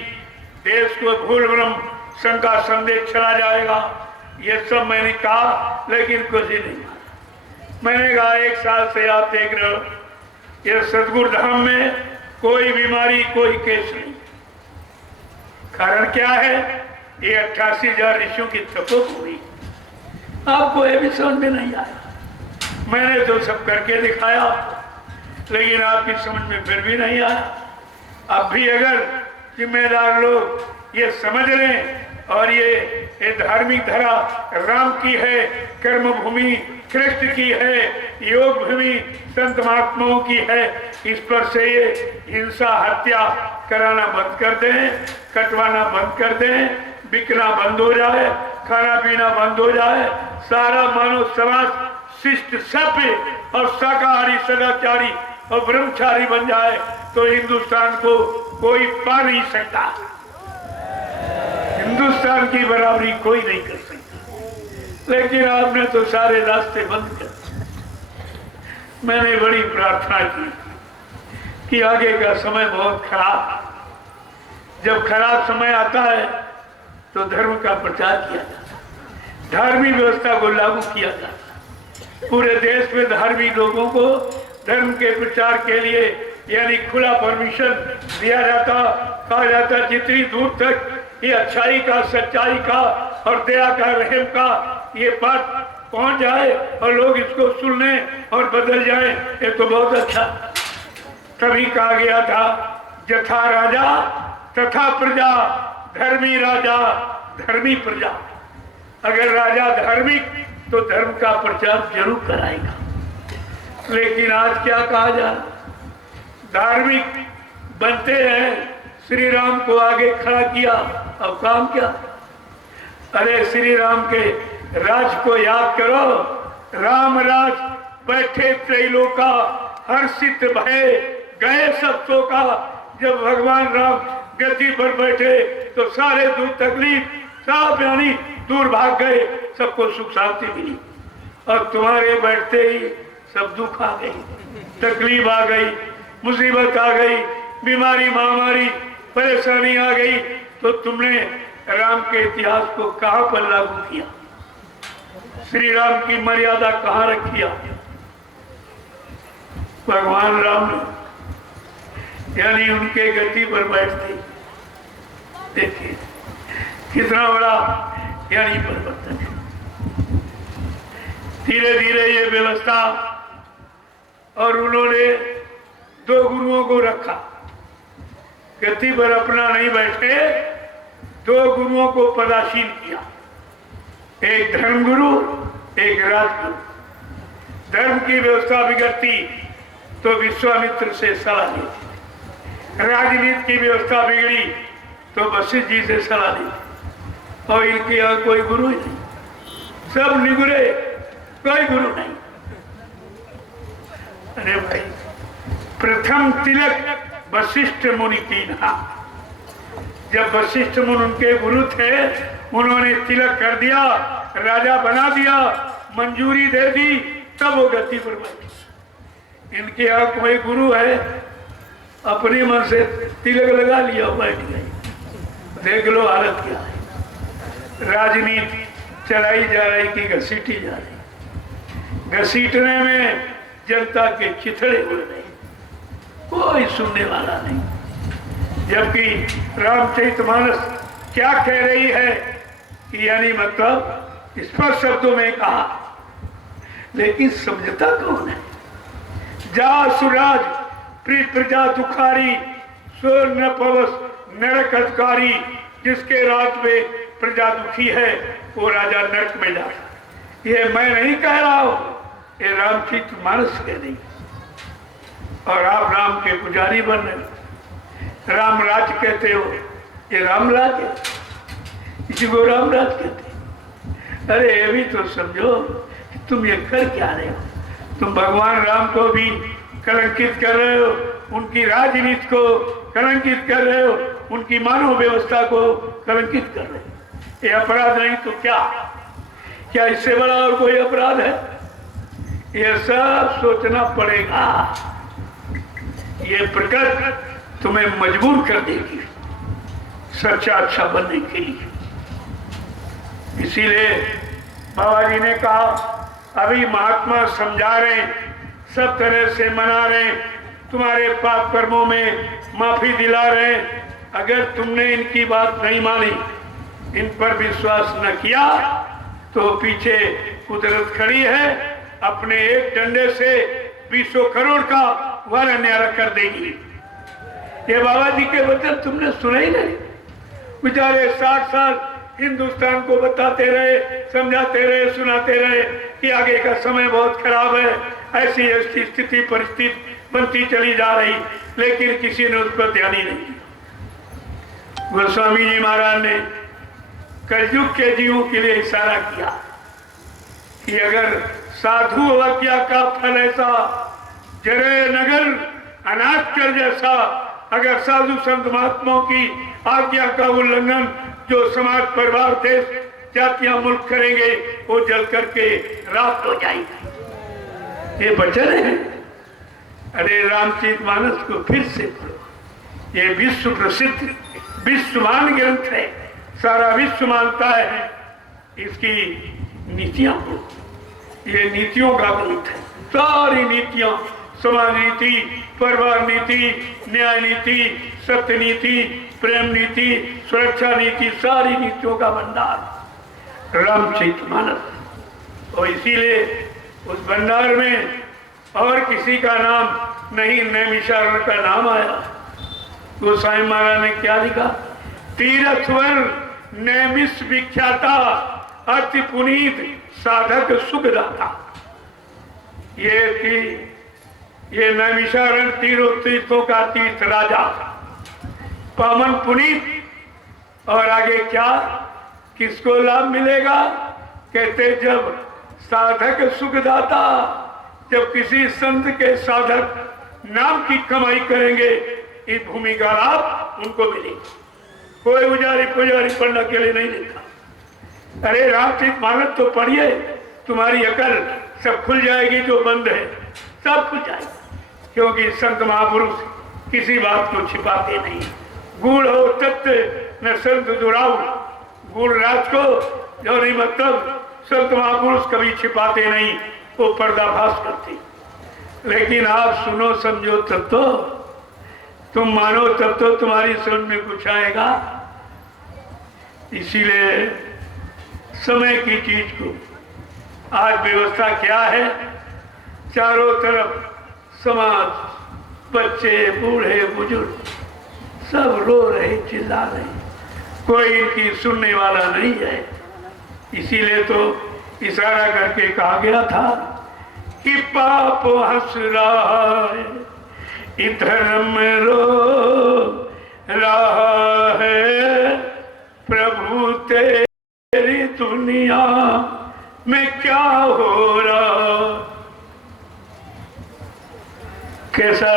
देश को भूल भ्रम शंका संदेश चला जाएगा। ये सब मैंने कहा, लेकिन कुछ ही नहीं। मैंने कहा 1 साल से आप देख रहे हो ये सतगुरु धाम में कोई बीमारी, कोई केस नहीं। कारण क्या है? ये 88,000 ऋषियों की तपस्या हुई। आपको ये भी समझ में नहीं आया। मैंने तो सब करके दिखाया, लेकिन आपकी समझ में फिर भी नहीं आया। अब भी अगर जिम्मेदार लोग ये समझ लें और ये धार्मिक धरा राम की है, कर्म भूमि कृष्ण की है, योग भूमि संत महात्माओं की है, इस पर से ये हिंसा हत्या कराना बंद कर दें, कटवाना बंद कर दें, बिकना बंद हो जाए, खाना पीना बंद हो जाए, सारा मानव समाज शिष्ट सभ्य और शाकाहारी सदाचारी और ब्रह्मचारी बन जाए तो हिंदुस्तान को कोई पा नहीं सकता। हिंदुस्तान की बराबरी कोई नहीं कर सकता। लेकिन आपने तो सारे रास्ते बंद कर। मैंने बड़ी प्रार्थना की कि आगे का समय बहुत खराब, जब खराब समय आता है तो धर्म का प्रचार किया जाता, धार्मिक व्यवस्था को लागू किया जाता, पूरे देश में धार्मिक लोगों को धर्म के प्रचार के लिए यानी खुला परमिशन दिया जाता। कहा जाता जितनी दूर तक ये अच्छाई का, सच्चाई का और दया का, रहम का ये बात पहुंच जाए और लोग इसको सुनने और बदल जाए, ये तो बहुत अच्छा। तभी कहा गया था जथा राजा तथा प्रजा, धर्मी राजा धर्मी प्रजा। अगर राजा धार्मिक तो धर्म का प्रचार जरूर कराएगा। लेकिन आज क्या कहा जाए, धार्मिक बनते हैं, श्री राम को आगे खड़ा किया, अब काम क्या? अरे श्री राम के राज को याद करो, राम राज बैठे त्रैलोका, हर्षित भय गए सब शोका। जब भगवान राम गद्दी पर बैठे तो सारे दुख तकलीफ सब यानी दूर भाग गए, सबको सुख शांति मिली। और तुम्हारे बैठते ही सब दुख आ गई, तकलीफ आ गई, मुसीबत आ गई, बीमारी महामारी परेशानी आ गई, तो तुमने राम के इतिहास को कहां पर लागू किया? श्री राम की मर्यादा कहां रखी? भगवान राम ने यानी उनके गद्दी पर बैठते, देखिए कितना बड़ा यानी परिवर्तन है। धीरे धीरे ये व्यवस्था, और उन्होंने 2 गुरुओं को रखा, गद्दी पर अपना नहीं बैठे, 2 गुरुओं को पदासीन किया, एक धर्म गुरु, एक राजगुरु। धर्म की व्यवस्था बिगड़ती तो विश्वामित्र से सलाह ली, राजनीति की व्यवस्था बिगड़ी तो वशिष्ठ जी से सलाह ली, और इनके यहाँ कोई गुरु ही नहीं, सब निगुरे, कोई गुरु नहीं। अरे भाई, प्रथम तिलक वशिष्ठ मुनि की नाम। जब वशिष्ठ मुनि उनके गुरु थे, उन्होंने तिलक कर दिया, राजा बना दिया, मंजूरी दे दी, तब वो गद्दी पर बैठे। इनके यहाँ कोई गुरु है, अपने मन से तिलक लगा लिया, बैठ गए। देख लो हालत क्या है। राजनीति चलाई जा रही कि घसीटी जा रही। घसीटने में जनता के चिथड़े उड़ रहे, कोई सुनने वाला नहीं। जबकि रामचरितमानस क्या कह रही है कि यानी मतलब स्पष्ट शब्दों में कहा, लेकिन समझता कौन है? जा सुराज प्रीत प्रजा दुखारी, स्वर्ण पवस नरक अधिकारी। जिसके राज में प्रजा दुखी है वो राजा नरक में जाता। ये मैं नहीं कह रहा हूं, ये रामचरितमानस कह रही। और आप राम के पुजारी बन रहे, राम राज कहते हो, ये राम राज है, इसी को राम राज कहते। अरे ये भी तो समझो कि तुम ये कर क्या रहे हो। तुम भगवान राम को भी कलंकित कर रहे हो, उनकी राजनीति को कलंकित कर रहे हो, उनकी मानव व्यवस्था को कलंकित कर रहे हो। ये अपराध नहीं तो क्या? क्या इससे बड़ा और कोई अपराध है? ये सब सोचना पड़ेगा। ये प्रकृति तुम्हें मजबूर कर देगी सच्चा अच्छा बनने के लिए। इसीलिए बाबा जी ने कहा, अभी महात्मा समझा रहे, सब तरह से मना रहे, तुम्हारे पाप कर्मों में माफी दिला रहे। अगर तुमने इनकी बात नहीं मानी, इन पर विश्वास न किया, तो पीछे कुदरत खड़ी है, अपने एक डंडे से 200 करोड़ का वारा न्यारा कर देगी। ये बाबा जी के वचन तुमने सुने ही नहीं। बेचारे 60 साल हिंदुस्तान को बताते रहे, समझाते रहे, सुनाते रहे कि आगे का समय बहुत खराब है, ऐसी ऐसी स्थिति परिस्थिति बनती चली जा रही, लेकिन किसी ने उस पर ध्यान ही नहीं। गोस्वामी जी महाराज ने कलयुग के जीवों के लिए इशारा किया कि अगर साधु आज्ञा का फल ऐसा, जरे नगर अनाथ कर जैसा, अगर साधु संत महात्माओं की आज्ञा का उल्लंघन जो समाज परिवार देश जातियां मुल्क करेंगे, वो जल करके रात हो जाएगी। ये वचन है। अरे रामचरितमानस को फिर से पढ़ो, ये विश्व प्रसिद्ध विश्वमान ग्रंथ है, सारा विश्व मानता है इसकी नीतियां को। ये नीतियों का ग्रंथ है, सारी नीतियां, समाज नीति, परिवार नीति, न्याय नीति, सत्य नीति, प्रेम नीति, सुरक्षा नीति, सारी नीतियों का भंडार रामचरितमानस। और इसीलिए उस भंडार में और किसी का नाम नहीं, नैमिषारण्य का नाम आया। गोसाई महाराज ने क्या लिखा? तीर्थवर नैमिष विख्याता, अति पुनीत साधक सुखदाता। ये नैमिषारण्य तीर्थों का तीर्थ राजा, पावन पुनीत। और आगे क्या, किसको लाभ मिलेगा? कहते जब साधक सुखदाता, जब किसी संत के साधक नाम की कमाई करेंगे, इस भूमि का लाभ उनको मिलेगा। कोई उजारी पुजारी पढ़ने के लिए नहीं देता। अरे रामचरितमानस तो पढ़िए, तुम्हारी अकल सब खुल जाएगी, जो बंद है सब खुल जाएगी। क्योंकि संत महापुरुष किसी बात को छिपाते नहीं। गूढ़ हो तत्व न संत दुराऊ, गूढ़ राज को जो नहीं मतलब संत महापुरुष कभी छिपाते नहीं, वो पर्दाफाश करते। लेकिन आप सुनो समझो तब तो, तुम मानो तब तो तुम्हारी समझ में कुछ आएगा। इसीलिए समय की चीज को, आज व्यवस्था क्या है, चारों तरफ समाज, बच्चे, बूढ़े, बुजुर्ग सब रो रहे, चिल्ला रहे, कोई इनकी सुनने वाला नहीं है। इसीलिए तो इशारा करके कहा गया था कि पाप हंस रहा है, धर्म रो रहा है, प्रभु तेरी दुनिया में क्या हो रहा। कैसा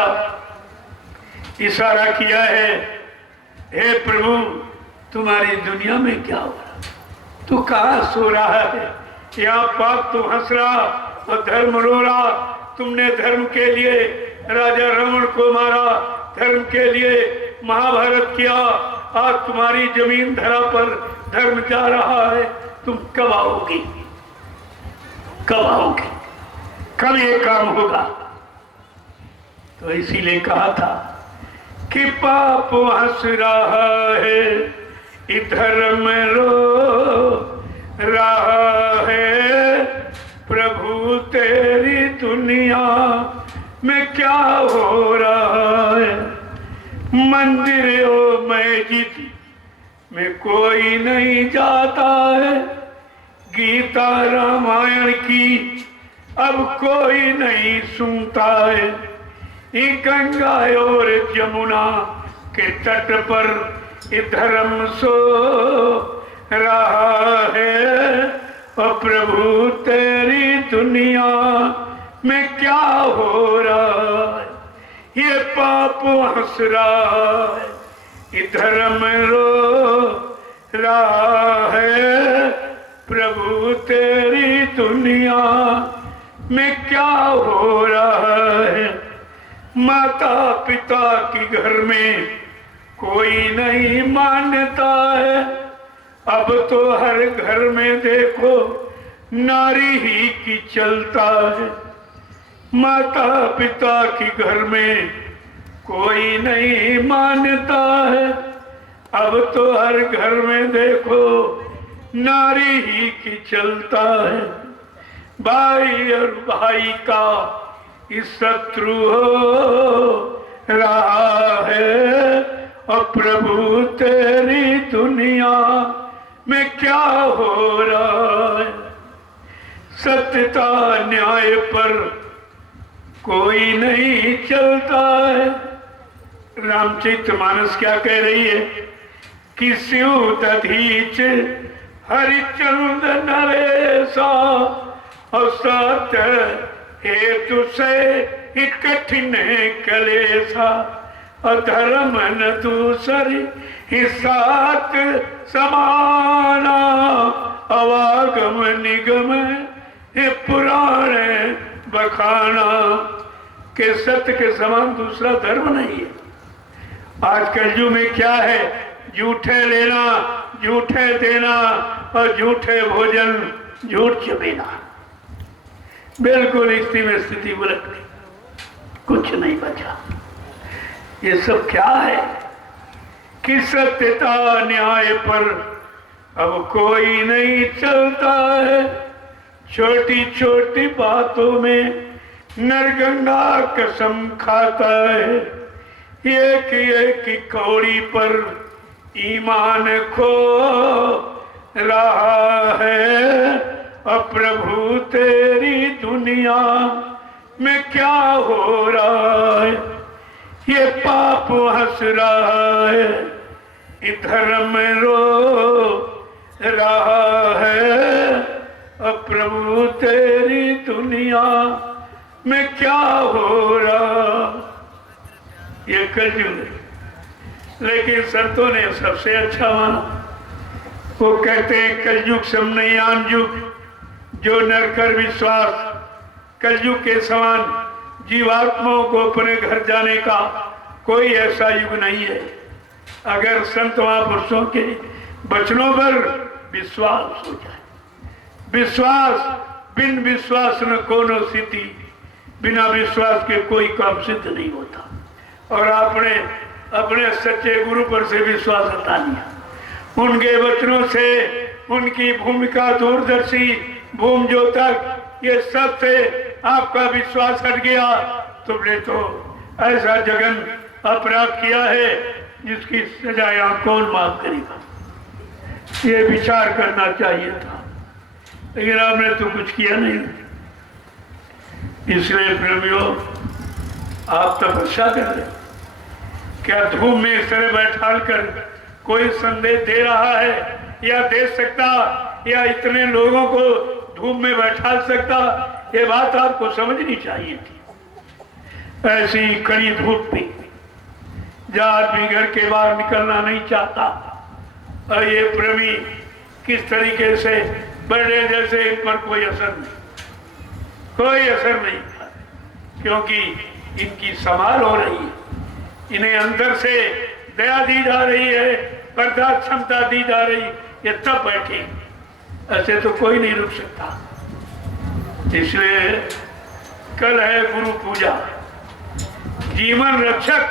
इशारा किया है, हे प्रभु तुम्हारी दुनिया में क्या हो रहा, तू कहाँ सो रहा है? यहाँ पाप तो हंस रहा और धर्म रो रहा। तुमने धर्म के लिए राजा रावण को मारा, धर्म के लिए महाभारत किया, आज तुम्हारी जमीन धरा पर धर्म जा रहा है। तुम कब आओगी? कब आओगी? कब ये काम होगा? तो इसीलिए कहा था कि पाप हंस रहा है, इधर में रो रहा है, प्रभु तेरी दुनिया में क्या हो रहा है? मंदिर ओ मस्जिद में कोई नहीं जाता है, गीता रामायण की अब कोई नहीं सुनता है। ये गंगा और जमुना के तट पर धर्म सो रहा है, और प्रभु तेरी दुनिया में क्या हो रहा है? ये पाप हंस रहा है, धर्म रो रहा है, प्रभु तेरी दुनिया में क्या हो रहा है? माता पिता की घर में कोई नहीं मानता है, अब तो हर घर में देखो नारी ही की चलता है। माता पिता की घर में कोई नहीं मानता है, अब तो हर घर में देखो नारी ही की चलता है। भाई और भाई का शत्रु हो रहा है, और प्रभु तेरी दुनिया में क्या हो रहा है? सत्यता न्याय पर कोई नहीं चलता है। रामचरितमानस क्या कह रही है कि शिव दधीच हरिचंद्र नरेशा, और सत्य हेतु से कठिन कलेसा, अधर्म न दूसरी ही सात समाना, अवागम निगम हे पुराण बखाना, के सत्य के समान दूसरा धर्म नहीं है। आज कलयुग में क्या है? झूठे लेना, झूठे देना और झूठे भोजन, झूठ चबेना। बिल्कुल इसी में स्थिति उलट गई, कुछ नहीं बचा। ये सब क्या है कि सत्यता न्याय पर अब कोई नहीं चलता है। छोटी छोटी बातों में नरगंगा कसम खाता है, एक एक कौड़ी पर ईमान खो रहा है, और प्रभु तेरी दुनिया में क्या हो रहा है? ये पाप हंस रहा है, धर्म रो रहा है, और प्रभु तेरी दुनिया में क्या हो रहा? ये कलयुग है। लेकिन संतों ने सबसे अच्छा माना। वो कहते हैं कलयुग समनयान युग, जो नर कर विश्वास, कलयुग के समान जीवात्माओं को अपने घर जाने का कोई ऐसा युग नहीं है। अगर संत महापुरुषों के वचनों पर विश्वास हो जाए। विश्वास, बिन विश्वास न कोनो सिद्धि, बिना विश्वास के कोई काम सिद्ध नहीं होता। और आपने अपने सच्चे गुरु पर से विश्वास हटा लिया। उनके वचनों से उनकी भूमिका दूरदर्शी, भूम ज्योतक, ये सब से आपका विश्वास हट गया। तुमने तो ऐसा जघन अपराध किया है जिसकी सजा कौन माफ करेगा? ये विचार करना चाहिए था, लेकिन आपने तो कुछ किया नहीं। इसलिए प्रेमियों, आप तपस्या कर रहे। क्या धूम में इस तरह बैठाल कर कोई संदेश दे रहा है या दे सकता, या इतने लोगों को धूम में बैठा सकता? ये बात आपको समझनी चाहिए थी। ऐसी कड़ी धूप में जहाँ आदमी घर के बाहर निकलना नहीं चाहता, और ये प्रेमी किस तरीके से बड़े जैसे इन पर कोई असर नहीं, क्योंकि इनकी संभाल हो रही है, इन्हें अंदर से दया दी जा रही है, बर्दाश्त क्षमता दी जा रही, ये तब बैठे, ऐसे तो कोई नहीं रुक सकता। इसलिए कल है गुरु पूजा, जीवन रक्षक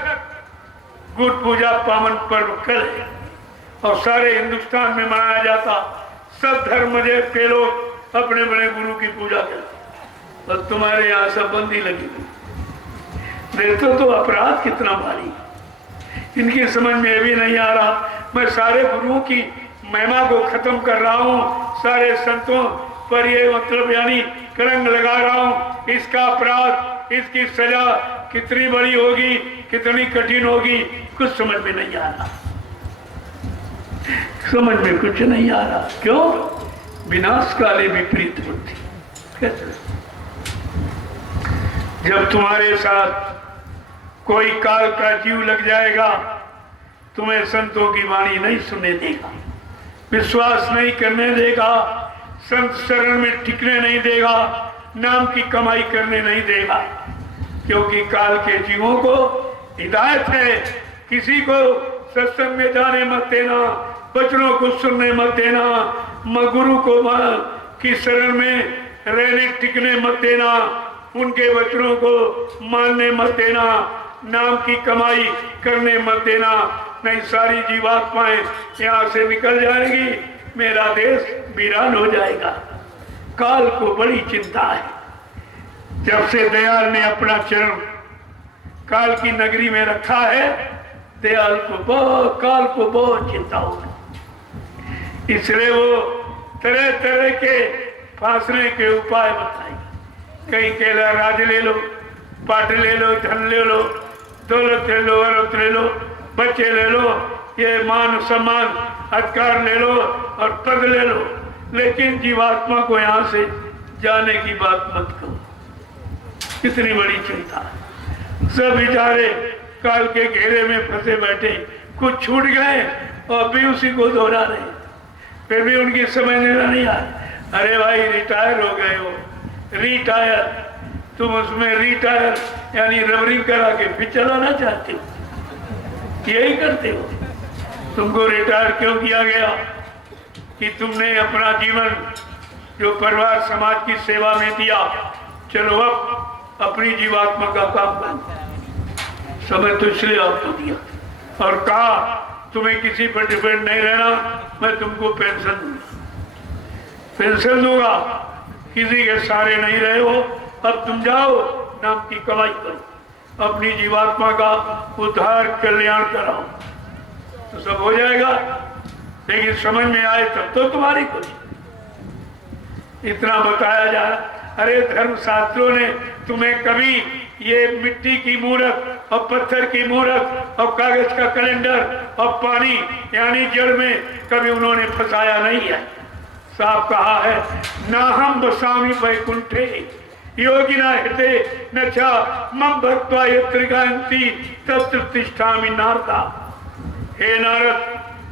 गुरु पूजा पावन पर्व कल है, और सारे हिंदुस्तान में मनाया जाता। सब धर्म के लोग अपने बड़े गुरु की पूजा करते, और तुम्हारे यहाँ सब बंदी लगी हुई। देखो तो अपराध कितना भारी, इनकी समझ में भी नहीं आ रहा। मैं सारे गुरुओं की महिमा को खत्म कर रहा हूँ, सारे संतों पर ये मतलब यानी कलंक लगा रहा हूँ। इसका अपराध, इसकी सजा कितनी बड़ी होगी, कितनी कठिन होगी, कुछ समझ में नहीं आ रहा, समझ में कुछ नहीं आ रहा। क्यों? विनाश काले विपरीत बुद्धि। कैसे? जब तुम्हारे साथ कोई काल का जीव लग जाएगा, तुम्हें संतों की वाणी नहीं सुनने देगा, विश्वास नहीं करने देगा, संत शरण में टिकने नहीं देगा, नाम की कमाई करने नहीं देगा, क्योंकि काल के जीवों को हिदायत है, किसी को सत्संग में जाने मत देना, वचनों को सुनने मत देना, गुरु को की शरण में रहने टिकने मत देना, उनके वचनों को मानने मत देना, नाम की कमाई करने मत देना, नहीं सारी जीवात्माएं यहाँ से निकल जाएगी, मेरा देश वीरान हो जाएगा। काल को बड़ी चिंता है। जब से दयाल ने अपना चरण काल की नगरी में रखा है, दयाल को काल को बहुत चिंता होगी, इसलिए वो तरह तरह के फांसने के उपाय बताए। कहीं कहला राज ले लो, पाट ले लो, धन ले लो, दौलत ले लो, औरत ले लो, बच्चे ले लो, ये मान सम्मान अधिकार ले लो और पद ले लो, लेकिन जीवात्मा को यहाँ से जाने की बात मत करो। कितनी बड़ी चिंता। सब बेचारे काल के घेरे में फंसे बैठे, कुछ छूट गए और भी उसी को दोहरा रहे, फिर भी उनकी समझ नहीं आ। अरे भाई रिटायर हो गए हो, रिटायर, तुम उसमें रिटायर यानी रबरिंग करा के फिर चलाना चाहते हो, यही करते हो। तुमको रिटायर क्यों किया गया? कि तुमने अपना जीवन जो परिवार समाज की सेवा में दिया, चलो अब अपनी जीवात्मा का काम कर। समय तो इसलिए आपको दिया और कहा तुम्हें किसी पर डिपेंड नहीं रहना, मैं तुमको पेंशन दूंगा, पेंशन दूंगा, किसी के सहारे नहीं रहे हो, अब तुम जाओ नाम की कमाई करो, अपनी जीवात्मा का उद्धार कल्याण कराओ, तो सब हो जाएगा। लेकिन समझ में आए तब तो तुम्हारी कुछ इतना बताया जा रहा। अरे धर्म शास्त्रों ने तुम्हें कभी ये मिट्टी की मूर्त और पत्थर की मूर्त और कागज का कैलेंडर और पानी यानी जड़ में कभी उन्होंने फंसाया नहीं है। साफ कहा है, ना हम बसामी वैकुंठे योगिना हृदय न चा मम भक्त्वा यत्रिगांति तत्र तिष्ठामि नारदा। हे नारद,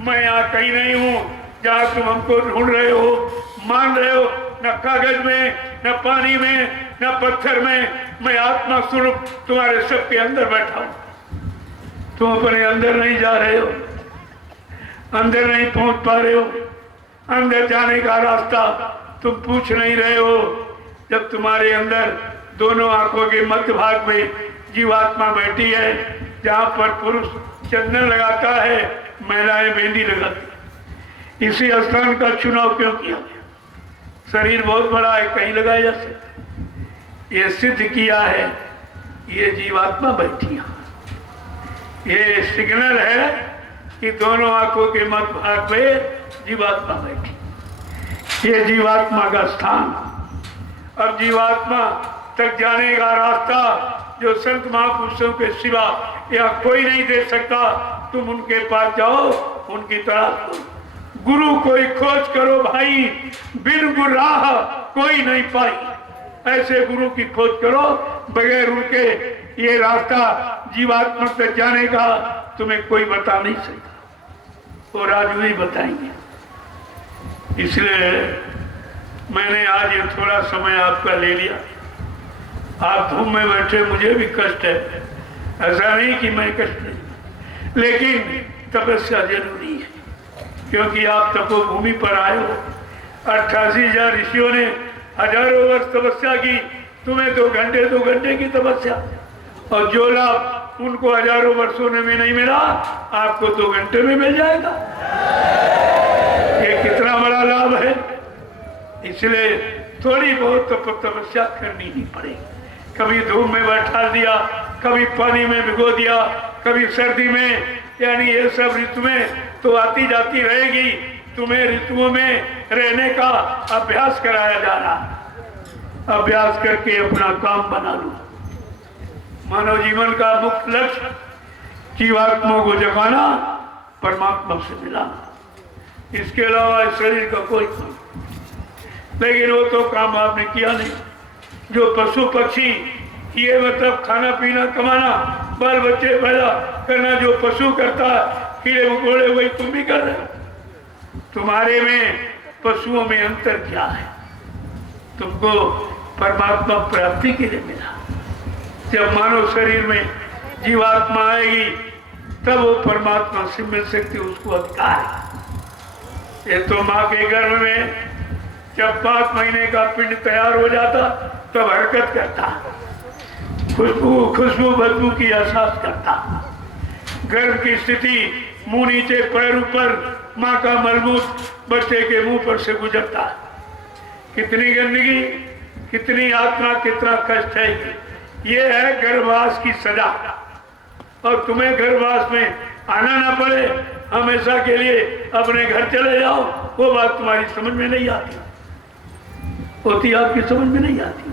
मैं यहाँ कहीं नहीं हूँ जहाँ तुम हमको ढूंढ रहे हो, मान रहे हो, न कागज में, न पानी में, न पत्थर में, मैं आत्मा स्वरूप तुम्हारे सबके अंदर बैठा हूँ। तुम अपने अंदर नहीं जा रहे हो, अंदर नहीं पहुँच पा रहे हो, अंदर जाने का रास्ता तुम पूछ नहीं रहे हो। जब तुम्हारे अंदर दोनों आंखों के मध्य भाग में जीवात्मा बैठी है, जहाँ पर पुरुष चंदन लगाता है, महिलाएं मेहंदी लगाती, इसी स्थान का चुनाव क्यों किया गया? शरीर बहुत बड़ा है, कहीं लगाया जा सकता। ये सिद्ध किया है, ये जीवात्मा बैठी है, ये सिग्नल है कि दोनों आंखों के मध्य भाग में जीवात्मा बैठी, ये जीवात्मा का स्थान। अब जीवात्मा तक जाने का रास्ता जो संत महापुरुषों के सिवा या कोई नहीं दे सकता, तुम उनके पास जाओ, उनकी तलाश करो। गुरु कोई खोज करो भाई, बिन गुरु राह कोई नहीं पाई। ऐसे गुरु की खोज करो, बगैर उनके ये रास्ता जीवात्मा तक जाने का तुम्हें कोई बता नहीं सकता और आज भी बताएंगे। इसलिए मैंने आज ये थोड़ा समय आपका ले लिया। आप धूम में बैठे, मुझे भी कष्ट है, ऐसा नहीं कि मैं कष्ट नहीं, लेकिन तपस्या जरूरी है क्योंकि आप तपोभूमि पर आए हो। 88,000 ऋषियों ने हजारों वर्ष तपस्या की, तुम्हें 2 घंटे की तपस्या, और जो लाभ उनको हजारों वर्षों में नहीं मिला आपको 2 घंटे में मिल जाएगा। ये कितना बड़ा लाभ है। इसलिए थोड़ी बहुत तपस्या करनी ही पड़ेगी। कभी धूप में बैठा दिया, कभी पानी में भिगो दिया, कभी सर्दी में, यानी ये सब ऋतु में तो आती जाती रहेगी। तुम्हें ऋतुओं में रहने का अभ्यास कराया जा रहा। अभ्यास करके अपना काम बना लो। मानव जीवन का मुख्य लक्ष्य जीवात्मा को जगाना, परमात्मा से मिलाना, इसके अलावा इस शरीर का कोई काम। लेकिन वो तो काम आपने किया नहीं। जो पशु पक्षी, ये मतलब खाना पीना कमाना, बाल बच्चे पैदा करना जो पशु करता है, कीड़े मकोड़े, वही तुम भी कर रहे हो। तुम्हारे में पशुओं में अंतर क्या है? तुमको परमात्मा प्राप्ति के लिए मिला। जब मानव शरीर में जीवात्मा आएगी तब वो परमात्मा से मिल सकती, उसको अधिकार है। ये तो माँ के गर्भ में जब 5 महीने का पिंड तैयार हो जाता तब हरकत करता, खुशबू बदबू की एहसास करता। गर्भ की स्थिति, मुंह नीचे पैर ऊपर, माँ का मलमूत्र बच्चे के मुंह पर से गुजरता। कितनी गंदगी, कितनी यातना, कितना कष्ट है। ये है गर्भवास की सजा। और तुम्हें गर्भवास में आना ना पड़े, हमेशा के लिए अपने घर चले जाओ, वो बात तुम्हारी समझ में नहीं आती होती, आपकी समझ में नहीं आती।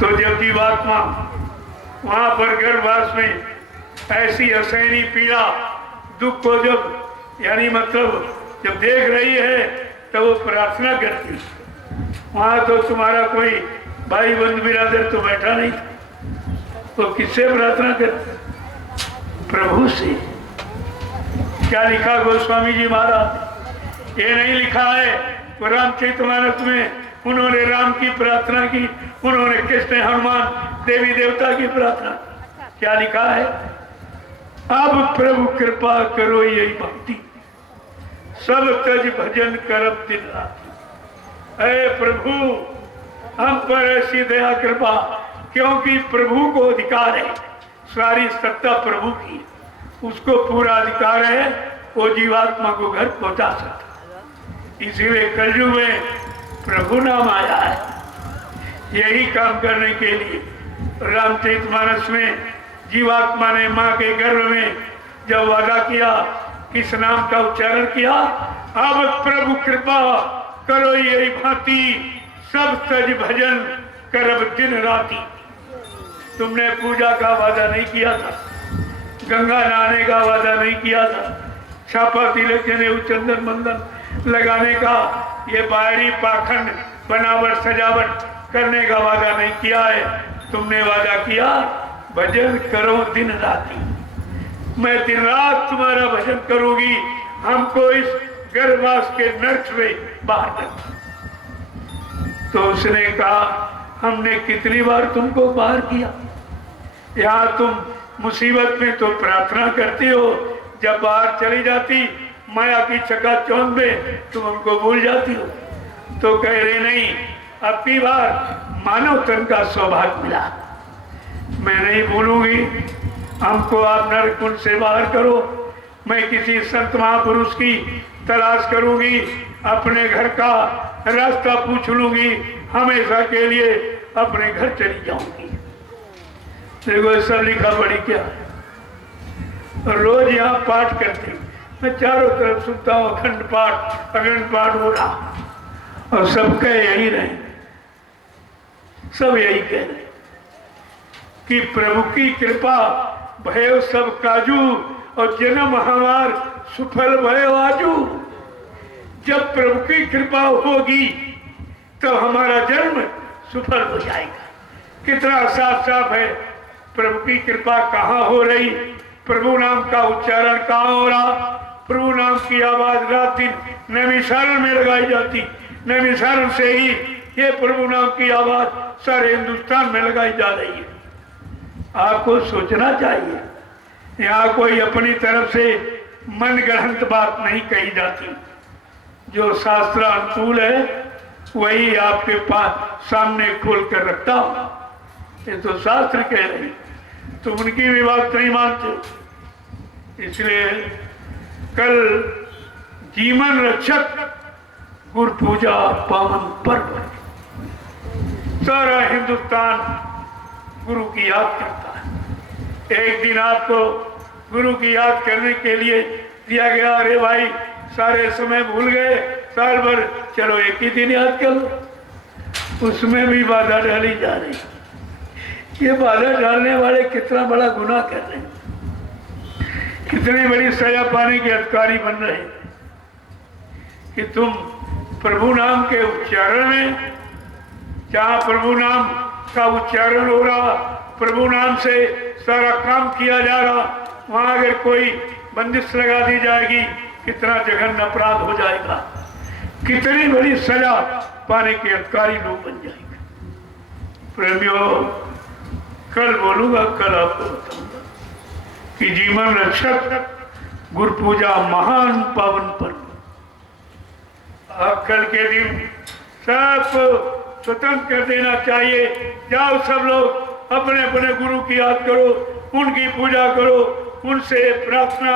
तो जब जीवात्मा वहां पर गर्भवास में ऐसी असहनीय पीड़ा, दुख को जब, यानी मतलब जब देख रही है तो वो प्रार्थना करती। वहां तो तुम्हारा कोई भाई बंधु बिरादर तो बैठा नहीं, तो किससे प्रार्थना करती? प्रभु से। क्या लिखा गोस्वामी जी महाराज? ये नहीं लिखा है रामचरितमानस में उन्होंने राम की प्रार्थना की, उन्होंने कृष्ण, हनुमान, देवी देवता की प्रार्थना। क्या लिखा है? अब प्रभु कृपा करो यही भक्ति, सब तज भजन करब दिन रात। ऐ प्रभु हम पर ऐसी दया कृपा, क्योंकि प्रभु को अधिकार है, सारी सत्ता प्रभु की, उसको पूरा अधिकार है, वो जीवात्मा को घर पहुंचा सकता। इसीलिए कलयुग में प्रभु नाम आया है यही काम करने के लिए। रामचरितमानस में जीवात्मा ने माँ के गर्भ में जब वादा किया, किस नाम का उच्चारण किया? अब प्रभु कृपा करो यही भांति, सब तज भजन करब दिन राति। तुमने पूजा का वादा नहीं किया था, गंगा नहाने का वादा नहीं किया था, छापा तिलक जने चंदन बंदन लगाने का, ये बाहरी पाखंड बनावट सजावट करने का वादा नहीं किया है। तुमने वादा किया भजन करो दिन राति। मैं दिन रात तुम्हारा भजन करूंगी, हमको इस गर्भवास के नर्क में बाहर कर। तो उसने कहा हमने कितनी बार तुमको बाहर किया? यहाँ तुम मुसीबत में तो प्रार्थना करती हो, जब बाहर चली जाती माया की चकाचौंध में तुम हमको भूल जाती हो। तो कह रहे नहीं, अब की बार मानव तन का सौभाग्य मिला, मैं नहीं भूलूंगी। हमको आप नरक कुंड से बाहर करो, मैं किसी संत महापुरुष की तलाश करूंगी, अपने घर का रास्ता पूछ लूंगी, हमेशा के लिए अपने घर चली जाऊंगी। देखो सब लिखा पढ़ी क्या, रोज यहाँ पाठ करते, मैं चारों तरफ सुनता हूँ अखंड पाठ हो रहा, और सब कह यही रहे, सब यही कह रहे कि प्रभु की कृपा भयो सब काजू, और जन्म हमार सुफल भयो आजू। जब प्रभु की कृपा होगी तो हमारा जन्म सुफल हो जाएगा। कितना साफ साफ है, प्रभु की कृपा कहाँ हो रही? प्रभु नाम का उच्चारण कहाँ हो रहा? प्रभु नाम की आवाज रात दिन नैमिषारण में लगाई जाती, नैमिषारण से ही ये प्रभु नाम की आवाज सारे हिंदुस्तान में लगाई जा रही है। आपको सोचना चाहिए, यहाँ कोई अपनी तरफ से मनगढ़ंत बात नहीं कही जाती। जो शास्त्र अनुकूल है वही आपके पास सामने खोल कर रखता हूं। ये तो शास्त्र कह रही, तुम उनकी भी बात नहीं मानते। इसलिए कल जीवन रक्षक गुरु पूजा पावन पर्व, सारा हिंदुस्तान गुरु की याद करता है। एक दिन आपको गुरु की याद करने के लिए दिया गया, अरे भाई सारे समय भूल गए, साल भर चलो एक ही दिन याद कर लो। उसमें भी बाधा डाली जा रही। ये बाधा डालने वाले कितना बड़ा गुनाह कर रहे हैं, कितनी बड़ी सजा पाने के अधिकारी बन रहे हैं कि तुम प्रभु नाम के उच्चारण में, जहाँ प्रभु नाम का उच्चारण हो रहा, प्रभु नाम से सारा काम किया जा रहा, वहाँ अगर कोई बंदिश लगा दी जाएगी, कितना जघन्य अपराध हो जाएगा, कितनी बड़ी सजा पाने के अधिकारी लोग बन जाएंगे। प्रेमियों, कल बोलूंगा, कल आपको बताऊंगा कि जीवन रक्षक गुरु पूजा महान पावन पर्व। कल के दिन सबको स्वतंत्र कर देना चाहिए। जाओ सब लोग अपने अपने गुरु की याद करो, उनकी पूजा करो, उनसे प्रार्थना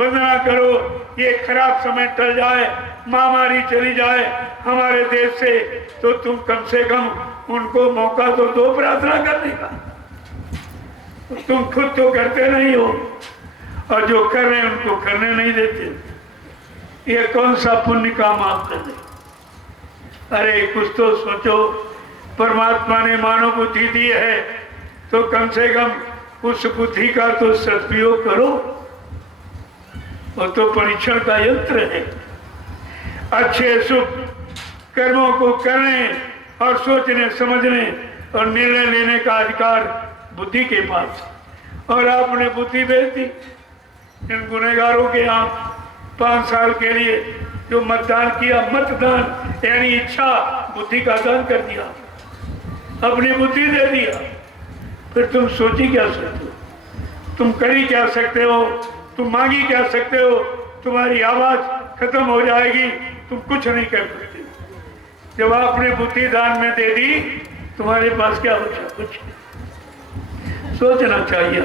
वंदना करो। ये खराब समय टल जाए, महामारी चली जाए हमारे देश से, तो तुम कम से कम उनको मौका तो दो प्रार्थना करने का। तुम खुद तो करते नहीं हो, और जो कर रहे हैं उनको करने नहीं देते। ये कौन सा पुण्य काम आप कर रहे? अरे कुछ तो सोचो, परमात्मा ने मानव बुद्धि दी है तो कम से कम उस बुद्धि का तो सदुपयोग करो। और तो परीक्षण का यंत्र है। अच्छे शुभ कर्मों को करने और सोचने समझने और निर्णय लेने का अधिकार बुद्धि के पास, और आपने बुद्धि भेज दी इन गुनहगारों के यहाँ 5 साल के लिए जो मतदान किया, मतदान यानी इच्छा बुद्धि का दान कर दिया, अपनी बुद्धि दे दिया। फिर तुम सोची क्या सकते हो, तुम करी क्या सकते हो, तुम मांगी क्या सकते हो? तुम्हारी आवाज खत्म हो जाएगी, तुम कुछ नहीं कर सकते। जब आपने बुद्धि दान में दे दी, तुम्हारे पास क्या बचा? कुछ सोचना चाहिए।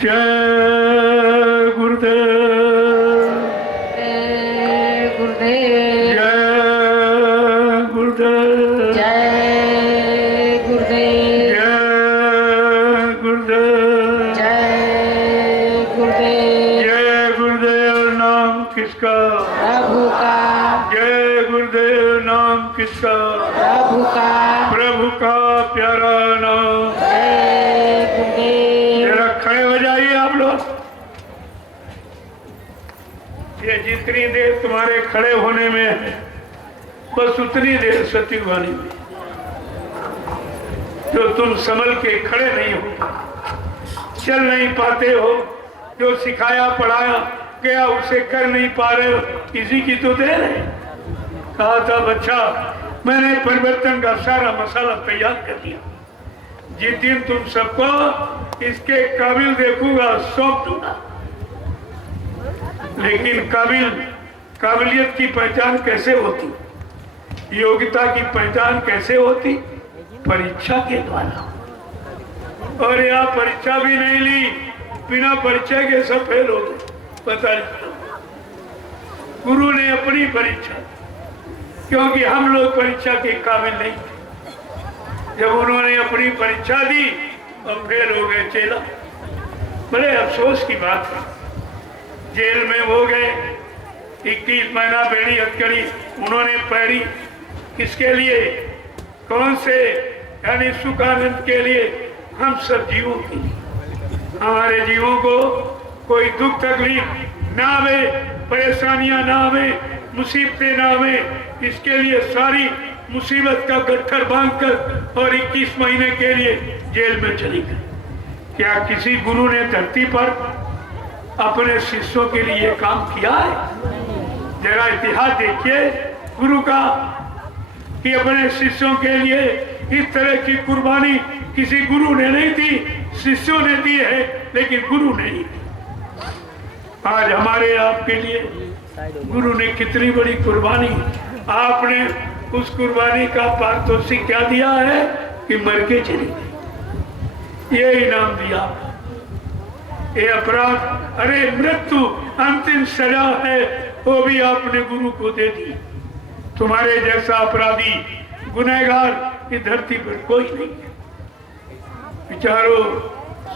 जय गुरुदेव, जय गुरुदेव, जय गुरुदेव, जय गुरुदेव, जय गुरुदेव, जय गुरुदेव। जय गुरुदेव नाम किसका? प्रभु का, जय गुरुदेव नाम किसका? प्रभु का, प्रभु का प्यारा नाम। जय गुरुदेव। जरा खड़े हो जाइए आप लोग। ये जितनी देर तुम्हारे खड़े होने में है, बस उतनी देर सत्यवाणी में जो तुम संभल के खड़े नहीं हो, चल नहीं पाते हो, जो सिखाया पढ़ाया गया उसे कर नहीं पा रहे हो, इसी की तो देर है। कहा था बच्चा, मैंने परिवर्तन का सारा मसाला तैयार कर दिया, जिस दिन तुम सबको इसके काबिल देखूंगा सौंप दूंगा। लेकिन काबिलियत की पहचान कैसे होती, योग्यता की पहचान कैसे होती? परीक्षा के द्वारा। और यहाँ परीक्षा भी नहीं ली, बिना परीक्षा के सब फेल हो गए। पता नहीं, गुरु ने अपनी परीक्षा, क्योंकि हम लोग परीक्षा के काबिल नहीं थे। जब उन्होंने अपनी परीक्षा दी और फेल हो गए चेला, बड़े अफसोस की बात है। जेल में हो गए, 21 महीना बेड़ी हथकड़ी उन्होंने पहरी। किसके लिए? कौन से? यानी सुख आनंद के लिए, हम सब जीवों के लिए। हमारे जीवों को कोई दुख तकलीफ ना आवे, परेशानियां ना आवे, मुसीबतें ना आवे, इसके लिए सारी मुसीबत का गट्ठर बांधकर और 21 महीने के लिए जेल में चली गई। क्या किसी गुरु ने धरती पर अपने शिष्यों के लिए काम किया है? जरा इतिहास देखिए गुरु का कि अपने शिष्यों के लिए इस तरह की कुर्बानी किसी गुरु ने नहीं दी, शिष्यों ने दी है लेकिन गुरु ने नहीं दी। आज हमारे आपके लिए गुरु ने कितनी बड़ी कुर्बानी, आपने उस कुर्बानी का पारितोषिक क्या दिया है कि मर के चली गई, ये इनाम दिया। ये अपराध, अरे मृत्यु अंतिम सजा है, वो भी आपने गुरु को दे दी। तुम्हारे जैसा अपराधी गुनहगार इस धरती पर कोई नहीं है। विचारो,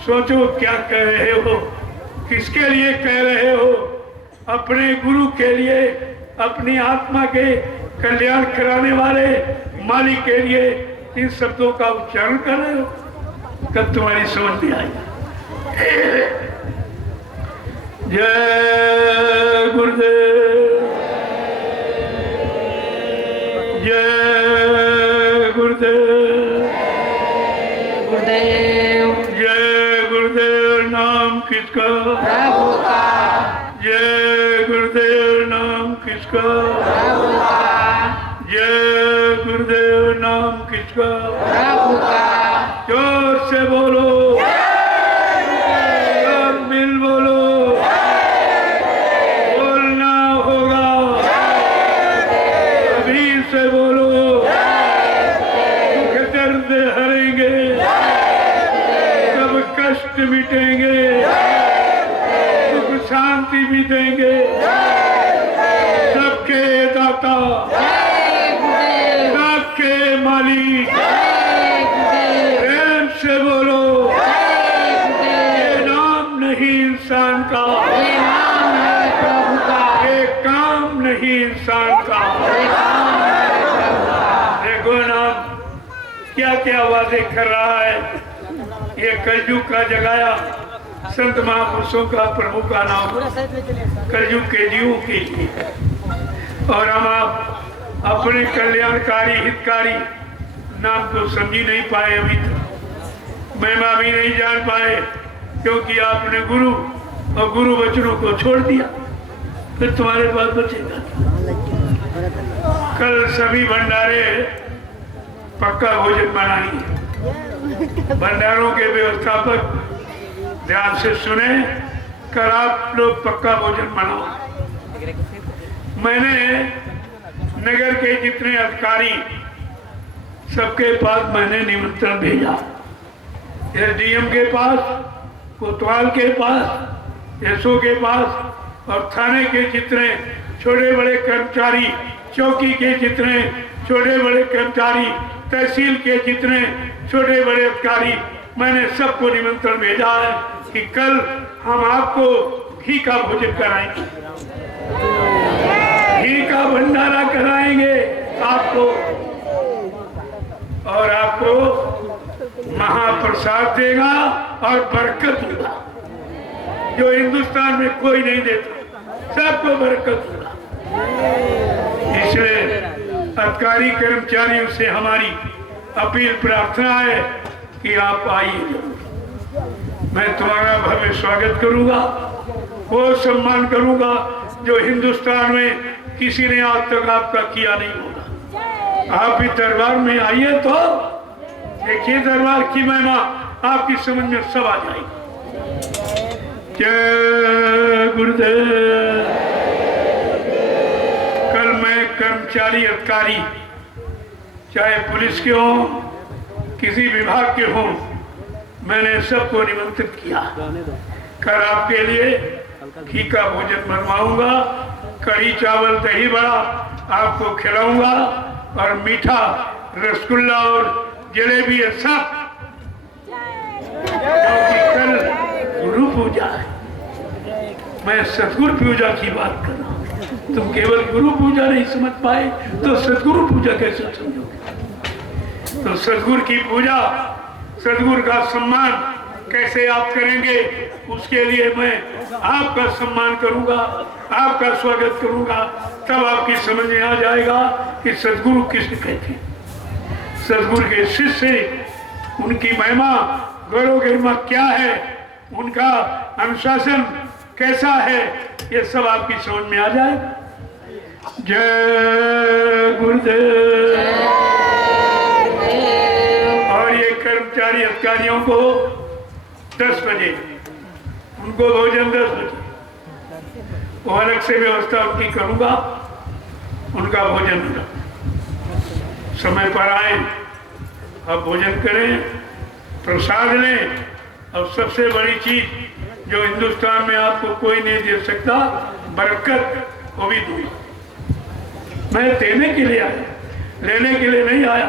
सोचो क्या कह रहे हो, किसके लिए कह रहे हो? अपने गुरु के लिए, अपनी आत्मा के कल्याण कराने वाले मालिक के लिए इन शब्दों का उच्चारण कर रहे हो। कब तुम्हारी समझ में आई? जय गुरुदेव, जय गुरुदेव, गुरुदेव। जय गुरुदेव। नाम किसका? प्रभु का। जय गुरुदेव। नाम किसका? प्रभु का। जय गुरुदेव। नाम किसका? प्रभु का। जोर से बोलो, सब मिल बोलो, बोलना होगा, अभी से बोलो, दुख दर्द हरेंगे, सब कष्ट मिटेंगे, सुख शांति भी देंगे, सबके दाता, सबके मालिक, प्रेम से बोलो, ये नाम नहीं इंसान का, ये नाम है प्रभु का। ये काम नहीं इंसान का। ये काम है प्रभु का। देखो नाम क्या क्या वादे कर रहा है। ये कलयुग का जगाया संत महापुरुषों का, प्रभु का नाम कलयुग के जीवों के लिए। और हम आप अपने कल्याणकारी हितकारी नाम को समझी नहीं पाए, अभी तक महिमा भी नहीं जान पाए, क्योंकि आपने गुरु और गुरु वचनों को छोड़ दिया। फिर तुम्हारे पास बचेगा। कल सभी भंडारे पक्का भोजन बनाएंगे। भंडारों के व्यवस्थापक ध्यान से सुने, कल आप लोग पक्का भोजन बनाओ। मैंने नगर के जितने अधिकारी सबके पास मैंने निमंत्रण भेजा। एसडीएम के पास, कोतवाल के पास, एसओ के पास और थाने के जितने छोटे बड़े कर्मचारी, चौकी के जितने छोटे बड़े कर्मचारी, तहसील के जितने छोटे बड़े अधिकारी, मैंने सबको निमंत्रण भेजा है कि कल हम आपको घी का भोजन कराएंगे, घी का भंडारा कराएंगे आपको, और आपको महाप्रसाद देगा और बरकत होगा, जो हिंदुस्तान में कोई नहीं देता, सबको बरकत होगा। इसलिए अधिकारी कर्मचारियों से हमारी अपील प्रार्थना है कि आप आइए। मैं तुम्हारा भव्य स्वागत करूंगा, वो सम्मान करूंगा जो हिंदुस्तान में किसी ने आज तक आपका किया नहीं होगा। आप इस दरबार में आइए तो देखिए दरबार की महिमा आपकी समझ में सब आ जाएगी। जय गुरुदेव। कल मैं कर्मचारी अधिकारी, चाहे पुलिस के हों, किसी विभाग के हों, मैंने सबको निमंत्रित किया। कल आपके लिए घी का भोजन बनवाऊंगा, कढ़ी चावल दही बड़ा आपको खिलाऊंगा और मीठा रसगुल्ला और जलेबी है सब, क्योंकि कल गुरु पूजा है। मैं सतगुरु पूजा की बात कर रहा हूँ। तुम केवल गुरु पूजा नहीं समझ पाए तो सतगुरु पूजा कैसे समझोगे? तो सतगुरु की पूजा, सतगुरु का सम्मान कैसे आप करेंगे, उसके लिए मैं आपका सम्मान करूंगा, आपका स्वागत करूंगा। तब आपकी समझ में आ जाएगा कि सतगुरु किसे कहते हैं। सतगुरु के शिष्य, उनकी महिमा गौरव गरिमा क्या है, उनका अनुशासन कैसा है, ये सब आपकी समझ में आ जाए। जय गुरुदेव। और ये कर्मचारी अधिकारियों को 10 बजे, उनको भोजन 10 बजे, वो अलग से व्यवस्था उनकी करूंगा, उनका भोजन मिला, समय पर आए, अब भोजन करें, प्रसाद लें। और सबसे बड़ी चीज जो हिंदुस्तान में आपको कोई नहीं दे सकता, बरकत, वो भी दूंगा। मैं देने के लिए आया, लेने के लिए नहीं आया।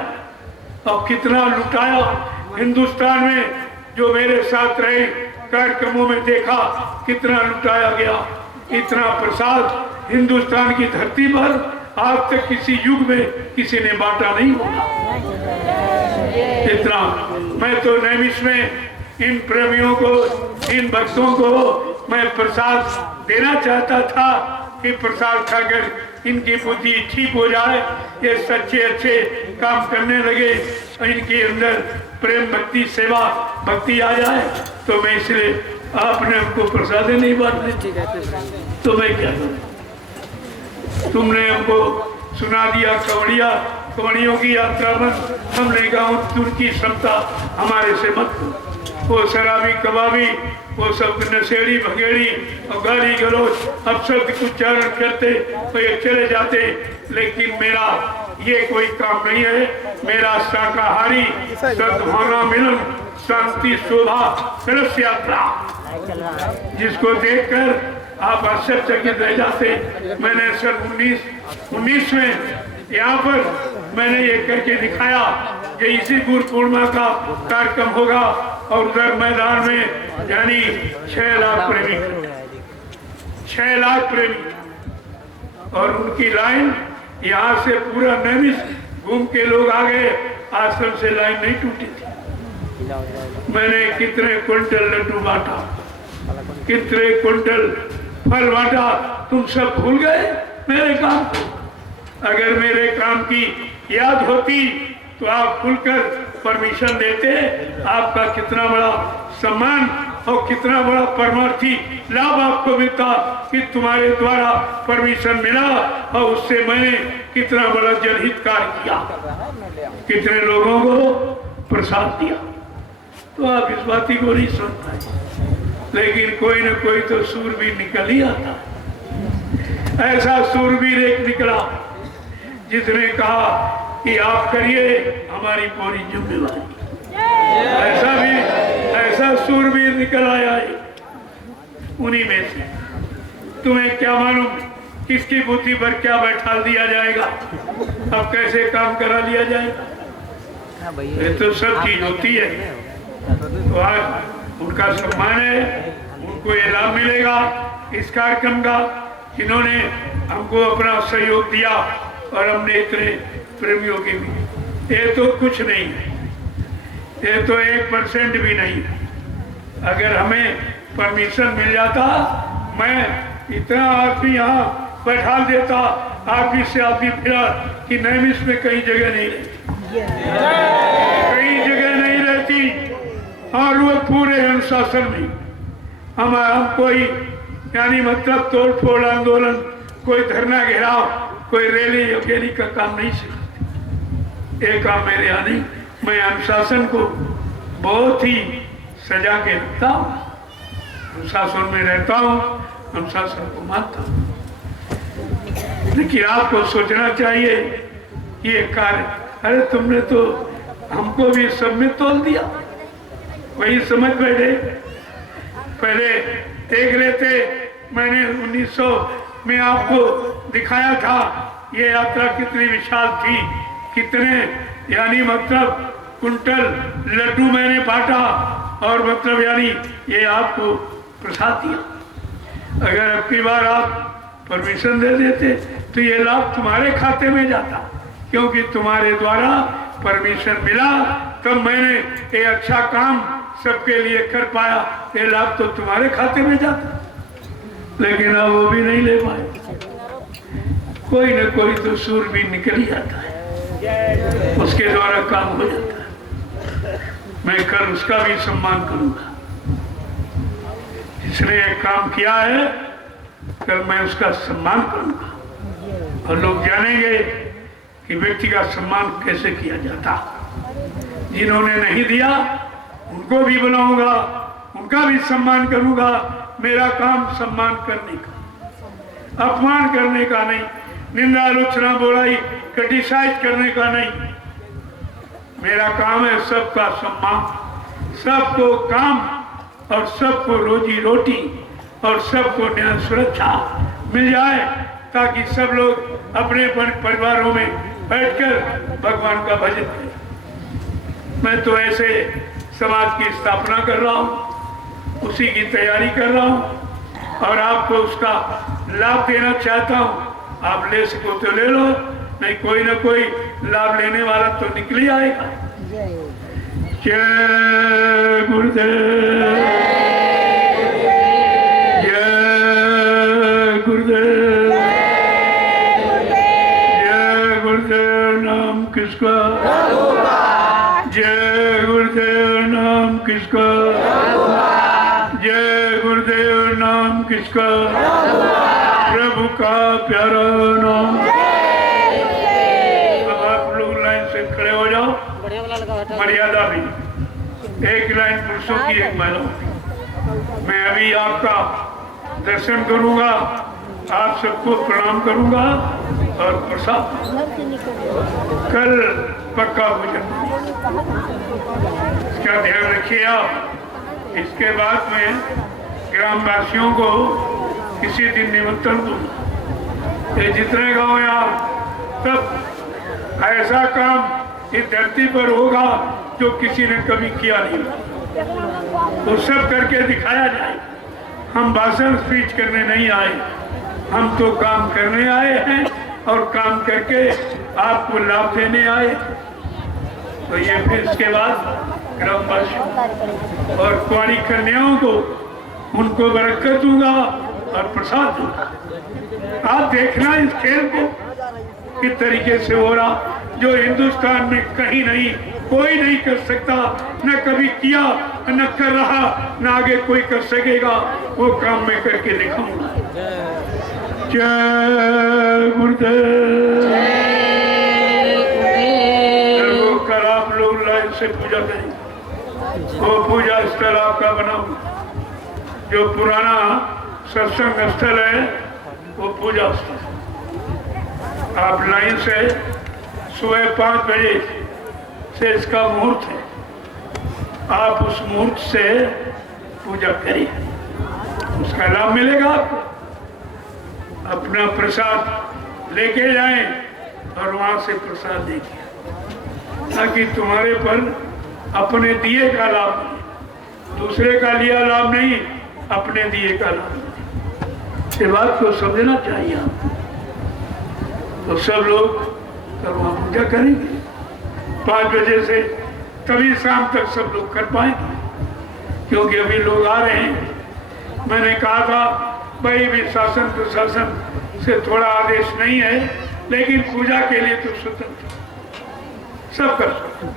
अब कितना लुटाया हिंदुस्तान में, जो मेरे साथ रहे कार्यक्रमों में देखा, कितना लुटाया गया। इतना प्रसाद हिंदुस्तान की धरती पर आज तक किसी युग में किसी ने बांटा नहीं होगा। इतना मैं तो नैमिष में इन प्रेमियों को, इन भक्तों को मैं प्रसाद देना चाहता था कि प्रसाद खाकर इनकी बुद्धि ठीक हो जाए, ये सच्चे अच्छे काम करने लगे, इनके अंदर प्रेम भक्ति सेवा भक्ति आ जाए। तो मैं इसलिए आपने हमको प्रसाद नहीं बांटे, तो मैं क्या करूं? तुमने हमको सुना दिया कवड़ियों की यात्रा बंद, हमने कहा तुर्की क्षमता हमारे से मत करो। वो शराबी कबाबी, वो सब नशेड़ी भगेड़ी और गाली गलौज अब शब्द उच्चारण करते तो ये चले जाते। लेकिन मेरा ये कोई काम नहीं है। मेरा शाकाहारी सद्भावना मिलन शांति शोभा रस यात्रा, जिसको देखकर आप आश्चर्यचकित रह जाते। मैंने सन 19 में यहाँ पर मैंने ये करके दिखाया कि इसी गुरु पूर्णिमा का कार्यक्रम होगा और उधर मैदान में यानी 6 लाख प्रेमी, 6 लाख प्रेमी, और उनकी लाइन यहाँ से पूरा नैमिष घूम के लोग आ गए। आश्रम से लाइन नहीं टूटी थी। मैंने कितने क्विंटल लड्डू बांटा, कितने क्विंटल फल बांटा, तुम सब भूल गए मेरे काम को। अगर मेरे काम की याद होती तो आप खुलकर परमिशन देते। आपका कितना बड़ा सम्मान और कितना बड़ा परमार्थी लाभ आपको मिलता कि तुम्हारे द्वारा परमिशन मिला, और उससे मैंने कितना बड़ा जनहित कार्य किया, कितने लोगों को प्रसाद दिया। तो आप इस बात को नहीं सुन पाए। लेकिन कोई न कोई तो सूरवीर निकल ही आता। ऐसा सूरवीर एक निकला जिसने कहा कि आप करिए, हमारी पूरी जिम्मेवारी। ऐसा सूरवीर निकल आया है उन्हीं में से। तुम्हें क्या मालूम किसकी बुद्धि पर क्या बैठा दिया जाएगा, अब कैसे काम करा लिया जाएगा। ये तो सब चीज होती है। तो आज उनका सम्मान है, उनको ये लाभ मिलेगा इस कार्यक्रम का, इन्होंने हमको अपना सहयोग दिया और हमने इतने प्रेमियों के भी। ये तो कुछ नहीं है, ये तो 1% भी नहीं है। अगर हमें परमिशन मिल जाता, मैं इतना आदमी यहाँ बैठा देता, आदमी से आदमी फिरा कि नैमिष में कई जगह नहीं रहती, कई जगह नहीं रहती। और वो पूरे अनुशासन में हम कोई यानी मतलब तोड़ फोड़ आंदोलन, कोई धरना घेराव, कोई रैली वगैरह का काम नहीं सिखाते। एक काम मेरे यहाँ नहीं, मैं अनुशासन को बहुत ही सजा के रखता हूँ, अनुशासन में रहता हूँ, अनुशासन को मानता हूँ। लेकिन आपको सोचना चाहिए ये कार्य, अरे तुमने तो हमको भी सब में तोल दिया, वही समझ बैठे। पहले देख लेते, मैंने 1900 में आपको दिखाया था ये यात्रा कितनी विशाल थी, कितने यानी मतलब कुंटल लड्डू मैंने बांटा, और मतलब यानी ये आपको प्रसाद दिया। अगर अब की बार आप परमिशन दे देते तो ये लाभ तुम्हारे खाते में जाता, क्योंकि तुम्हारे द्वारा परमिशन मिला तब मैंने ये अच्छा काम सबके लिए कर पाया, ये लाभ तो तुम्हारे खाते में जाता। लेकिन अब वो भी नहीं ले पाए। कोई न कोई तो सूर भी निकल ही आता है, उसके द्वारा काम हो जाता है। मैं कल उसका भी सम्मान करूंगा। जिसने एक काम किया है कल मैं उसका सम्मान करूंगा और लोग जानेंगे कि व्यक्ति का सम्मान कैसे किया जाता। जिन्होंने नहीं दिया उनको भी बुलाऊंगा, उनका भी सम्मान करूंगा। मेरा काम सम्मान करने का, अपमान करने का नहीं, निंदा आलोचना बुराई क्रिटिसाइज करने का नहीं। मेरा काम है सबका सम्मान, सबको काम और सबको रोजी रोटी और सबको न्याय सुरक्षा मिल जाए ताकि सब लोग अपने परिवारों में बैठकर भगवान का भजन करें। मैं तो ऐसे समाज की स्थापना कर रहा हूँ, उसी की तैयारी कर रहा हूँ और आपको उसका लाभ देना चाहता हूँ। आप ले सको तो ले लो, नहीं कोई ना कोई लाभ लेने वाला तो निकल ही आएगा। जय गुरुदेव, जय गुरुदेव, जय गुरुदेव। नाम किसका? जय गुरुदेव। नाम किसका? जय गुरुदेव। नाम किसका? प्रभु का प्यारा नाम। अब आप लोग लाइन से खड़े हो जाओ, मर्यादा भी, एक लाइन पुरुषों की एक महिलाओं की। मैं अभी आपका दर्शन करूंगा, आप सबको प्रणाम करूंगा और प्रसाद कल पक्का भोजन इसका ध्यान रखिए आप। इसके बाद में ग्रामवासियों को किसी दिन निमंत्रण दूंगा। ये जितने गांव हैं आप सब ऐसा काम इस धरती पर होगा जो किसी ने कभी किया नहीं, वो सब करके दिखाया जाए। हम भाषण स्पीच करने नहीं आए, हम तो काम करने आए हैं और काम करके आपको लाभ देने आए। तो ये फिर इसके बाद ग्रामवासियों और कुंवारी कन्याओं को उनको बरकत दूंगा और प्रसाद दूंगा। आप देखना इस खेल को किस तरीके से हो रहा, जो हिंदुस्तान में कहीं नहीं, कोई नहीं कर सकता, न कभी किया, न कर रहा, न आगे कोई कर सकेगा। वो काम मैं करके दिखाऊंगा। जय गुरुदेव। कल आप लोग लाइन से पूजा करेंगे, वो पूजा स्थल आपका बनाऊंगा। जो पुराना सत्संग स्थल है वो पूजा स्थल, आप लाइन से सुबह 5 बजे से इसका मुहूर्त है, आप उस मुहूर्त से पूजा करिए, उसका लाभ मिलेगा आपको। अपना प्रसाद लेके जाएं और वहां से प्रसाद देखिए ताकि तुम्हारे पर अपने दिए का लाभ मिले, दूसरे का लिया लाभ नहीं, अपने दिए का लाभ मिले। ये बात को समझना चाहिए आप। तो सब लोग कल वहां पूजा करेंगे 5 बजे से, तभी शाम तक सब लोग कर पाएंगे क्योंकि अभी लोग आ रहे हैं। मैंने कहा था भाई भी शासन प्रशासन से थोड़ा आदेश नहीं है, लेकिन पूजा के लिए तो स्वतंत्र सब कर सकते,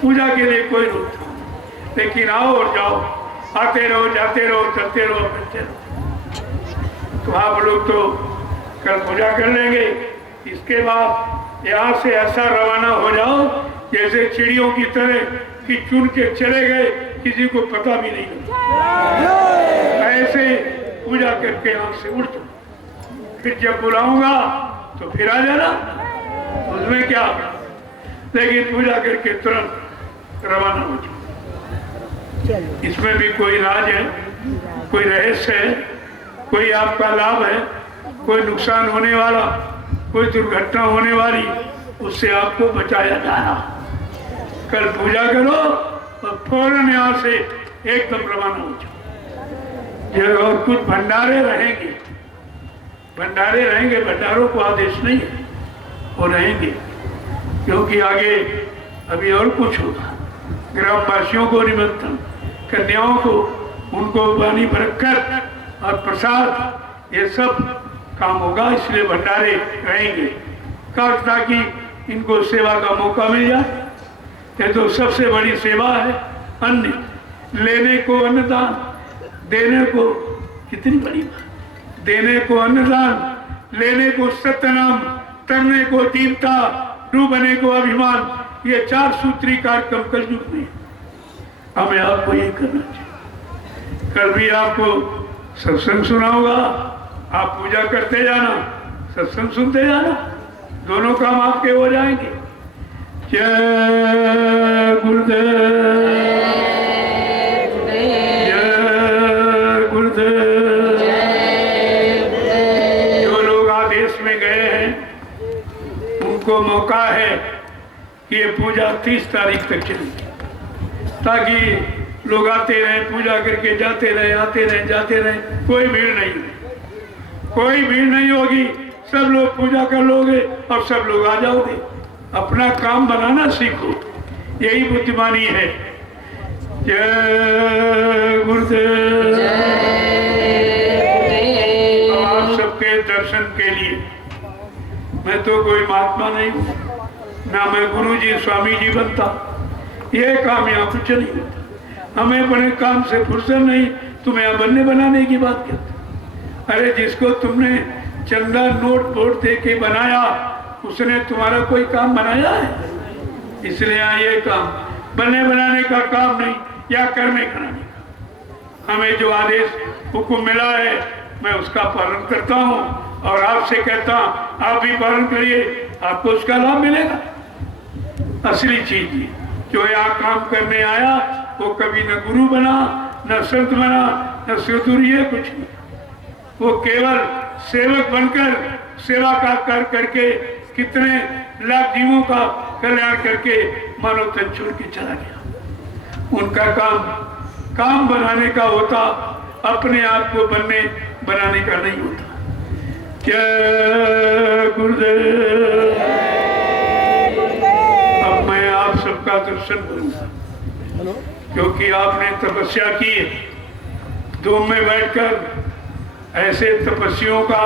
पूजा के लिए कोई रोक नहीं, लेकिन आओ और जाओ, आते रहो, जाते रहो, चलते रहो, करते रहो। तो आप लोग तो कल पूजा कर लेंगे, इसके बाद यहाँ से ऐसा रवाना हो जाओ जैसे चिड़ियों की तरह कि चुन के चले गए, किसी को पता भी नहीं लगा। ऐसे पूजा करके यहाँ से उठ जाओ, फिर जब बुलाऊंगा तो फिर आ जाना, उसमें क्या, लेकिन पूजा करके तुरंत रवाना हो जाओ। इसमें भी कोई राज है, कोई रहस्य है, कोई आपका लाभ है, कोई नुकसान होने वाला, कोई दुर्घटना होने वाली, उससे आपको बचाया जाना। कल पूजा करो और फौरन यहाँ से एकदम रवाना हो जाओ। और कुछ भंडारे रहेंगे, भंडारे रहेंगे, भंडारों को आदेश नहीं है, वो रहेंगे क्योंकि आगे अभी और कुछ होगा। ग्रामवासियों को निमंत्रण, कन्याओं को, उनको पानी बरकत और प्रसाद, ये सब काम होगा, इसलिए भंडारे रहेंगे ताकि इनको सेवा का मौका मिल जाए। ये तो सबसे बड़ी सेवा है। अन्न लेने को अन्नदान, देने को कितनी बड़ी बात। देने को अन्नदान, लेने को सत्यनाम, तरने को दीनता, डूबने को अभिमान। ये 4 सूत्री कार्यक्रम कलयुग में हमें आपको ये करना चाहिए। कल भी आपको सत्संग सुना होगा, आप पूजा करते जाना, सत्संग सुनते जाना, दोनों काम आपके हो जाएंगे। जय गुरुदेव, जय गुरुदेव। जो लोग आदेश में गए हैं उनको मौका है कि ये पूजा 30 तारीख तक चलेगी, ताकि लोग आते रहें, पूजा करके जाते रहें, आते रहें, जाते रहें। कोई भीड़ नहीं, कोई भीड़ नहीं होगी। सब लोग पूजा कर लोगे और सब लोग आ जाओगे। अपना काम बनाना सीखो, यही बुद्धिमानी है। जय गुरुदेव। आप सबके दर्शन के लिए मैं तो कोई महात्मा नहीं हूँ, ना मैं गुरु जी स्वामी जी बनता। ये काम यहाँ कुछ नहीं होता। हमें बड़े काम से फुर्सत नहीं, तुम्हें यहाँ बनने बनाने की बात करते। अरे जिसको तुमने चंदा नोट वोट दे के बनाया, उसने तुम्हारा कोई काम बनाया है? इसलिए यहाँ ये काम बनने बनाने का काम नहीं, या करने कराने का। हमें जो आदेश हुक्म मिला है मैं उसका पालन करता हूँ, और आपसे कहता हूँ आप भी पालन करिए, आपको उसका लाभ मिलेगा। असली चीज ये जो यहाँ काम करने आया वो कभी न गुरु बना, न संत बना, न सिद्धूरी, कुछ नहीं। वो केवल सेवक बनकर सेवा का कार्य करके कितने लाख जीवों का कल्याण करके मानव तन छोड़ के चला गया। उनका काम बनाने का होता, अपने आप को बनने बनाने का नहीं होता। जय गुरुदेव। अब मैं आप सबका दर्शन करूंगा, क्योंकि आपने तपस्या की है। धूम में बैठकर ऐसे तपस्वियों का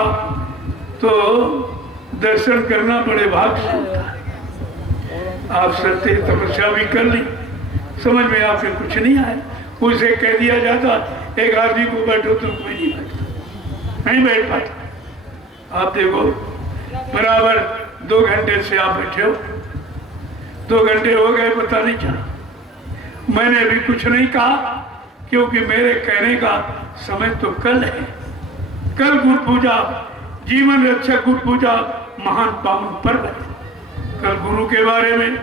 तो दर्शन करना बड़े भाग्य से होता है। आप सत्य तपस्या भी कर ली, समझ में आपके कुछ नहीं आया, उसे कह दिया जाता एक आदमी को बैठो तो कोई नहीं बैठता, नहीं बैठ पाता। आप देखो बराबर 2 घंटे से आप बैठे हो, 2 घंटे हो गए पता नहीं चला। मैंने भी कुछ नहीं कहा, क्योंकि मेरे कहने का समय तो कल है। कल गुरु पूजा, जीवन रक्षक गुरु पूजा महान पावन पर्व है। कल गुरु के बारे में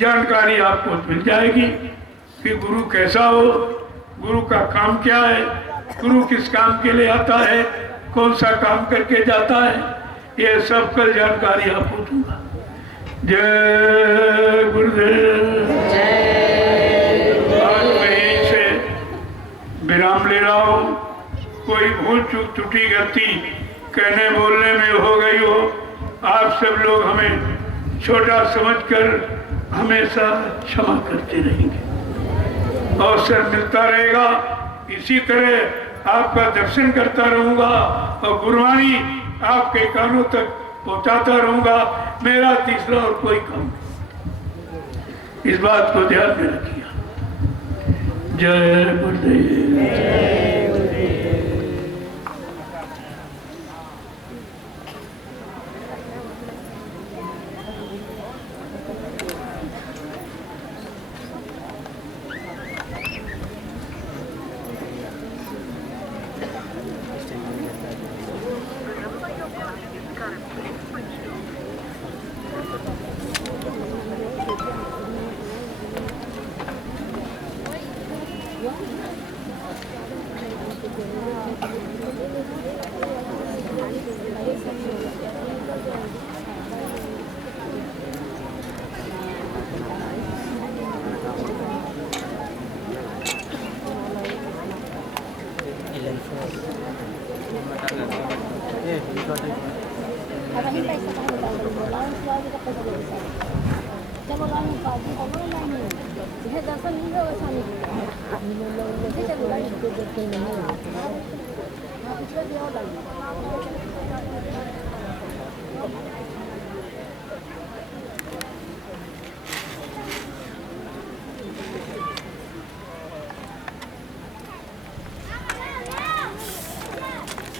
जानकारी आपको मिल जाएगी कि गुरु कैसा हो, गुरु का काम क्या है, गुरु किस काम के लिए आता है, कौन सा काम करके जाता है, ये सब कल जानकारी आपको दूंगा। जय गुरुदेव। आज मैं यहीं से विराम ले रहा हूँ। कोई भूल चूक त्रुटि गलती कहने बोलने में हो गई हो, आप सब लोग हमें छोटा समझकर हमेशा क्षमा करते रहेंगे। अवसर मिलता रहेगा, इसी तरह आपका दर्शन करता रहूंगा और गुरुवाणी आपके कानों तक पहुंचाता रहूंगा। मेरा तीसरा और कोई काम नहीं, इस बात को ध्यान में रखिए। जय गुरुदेव।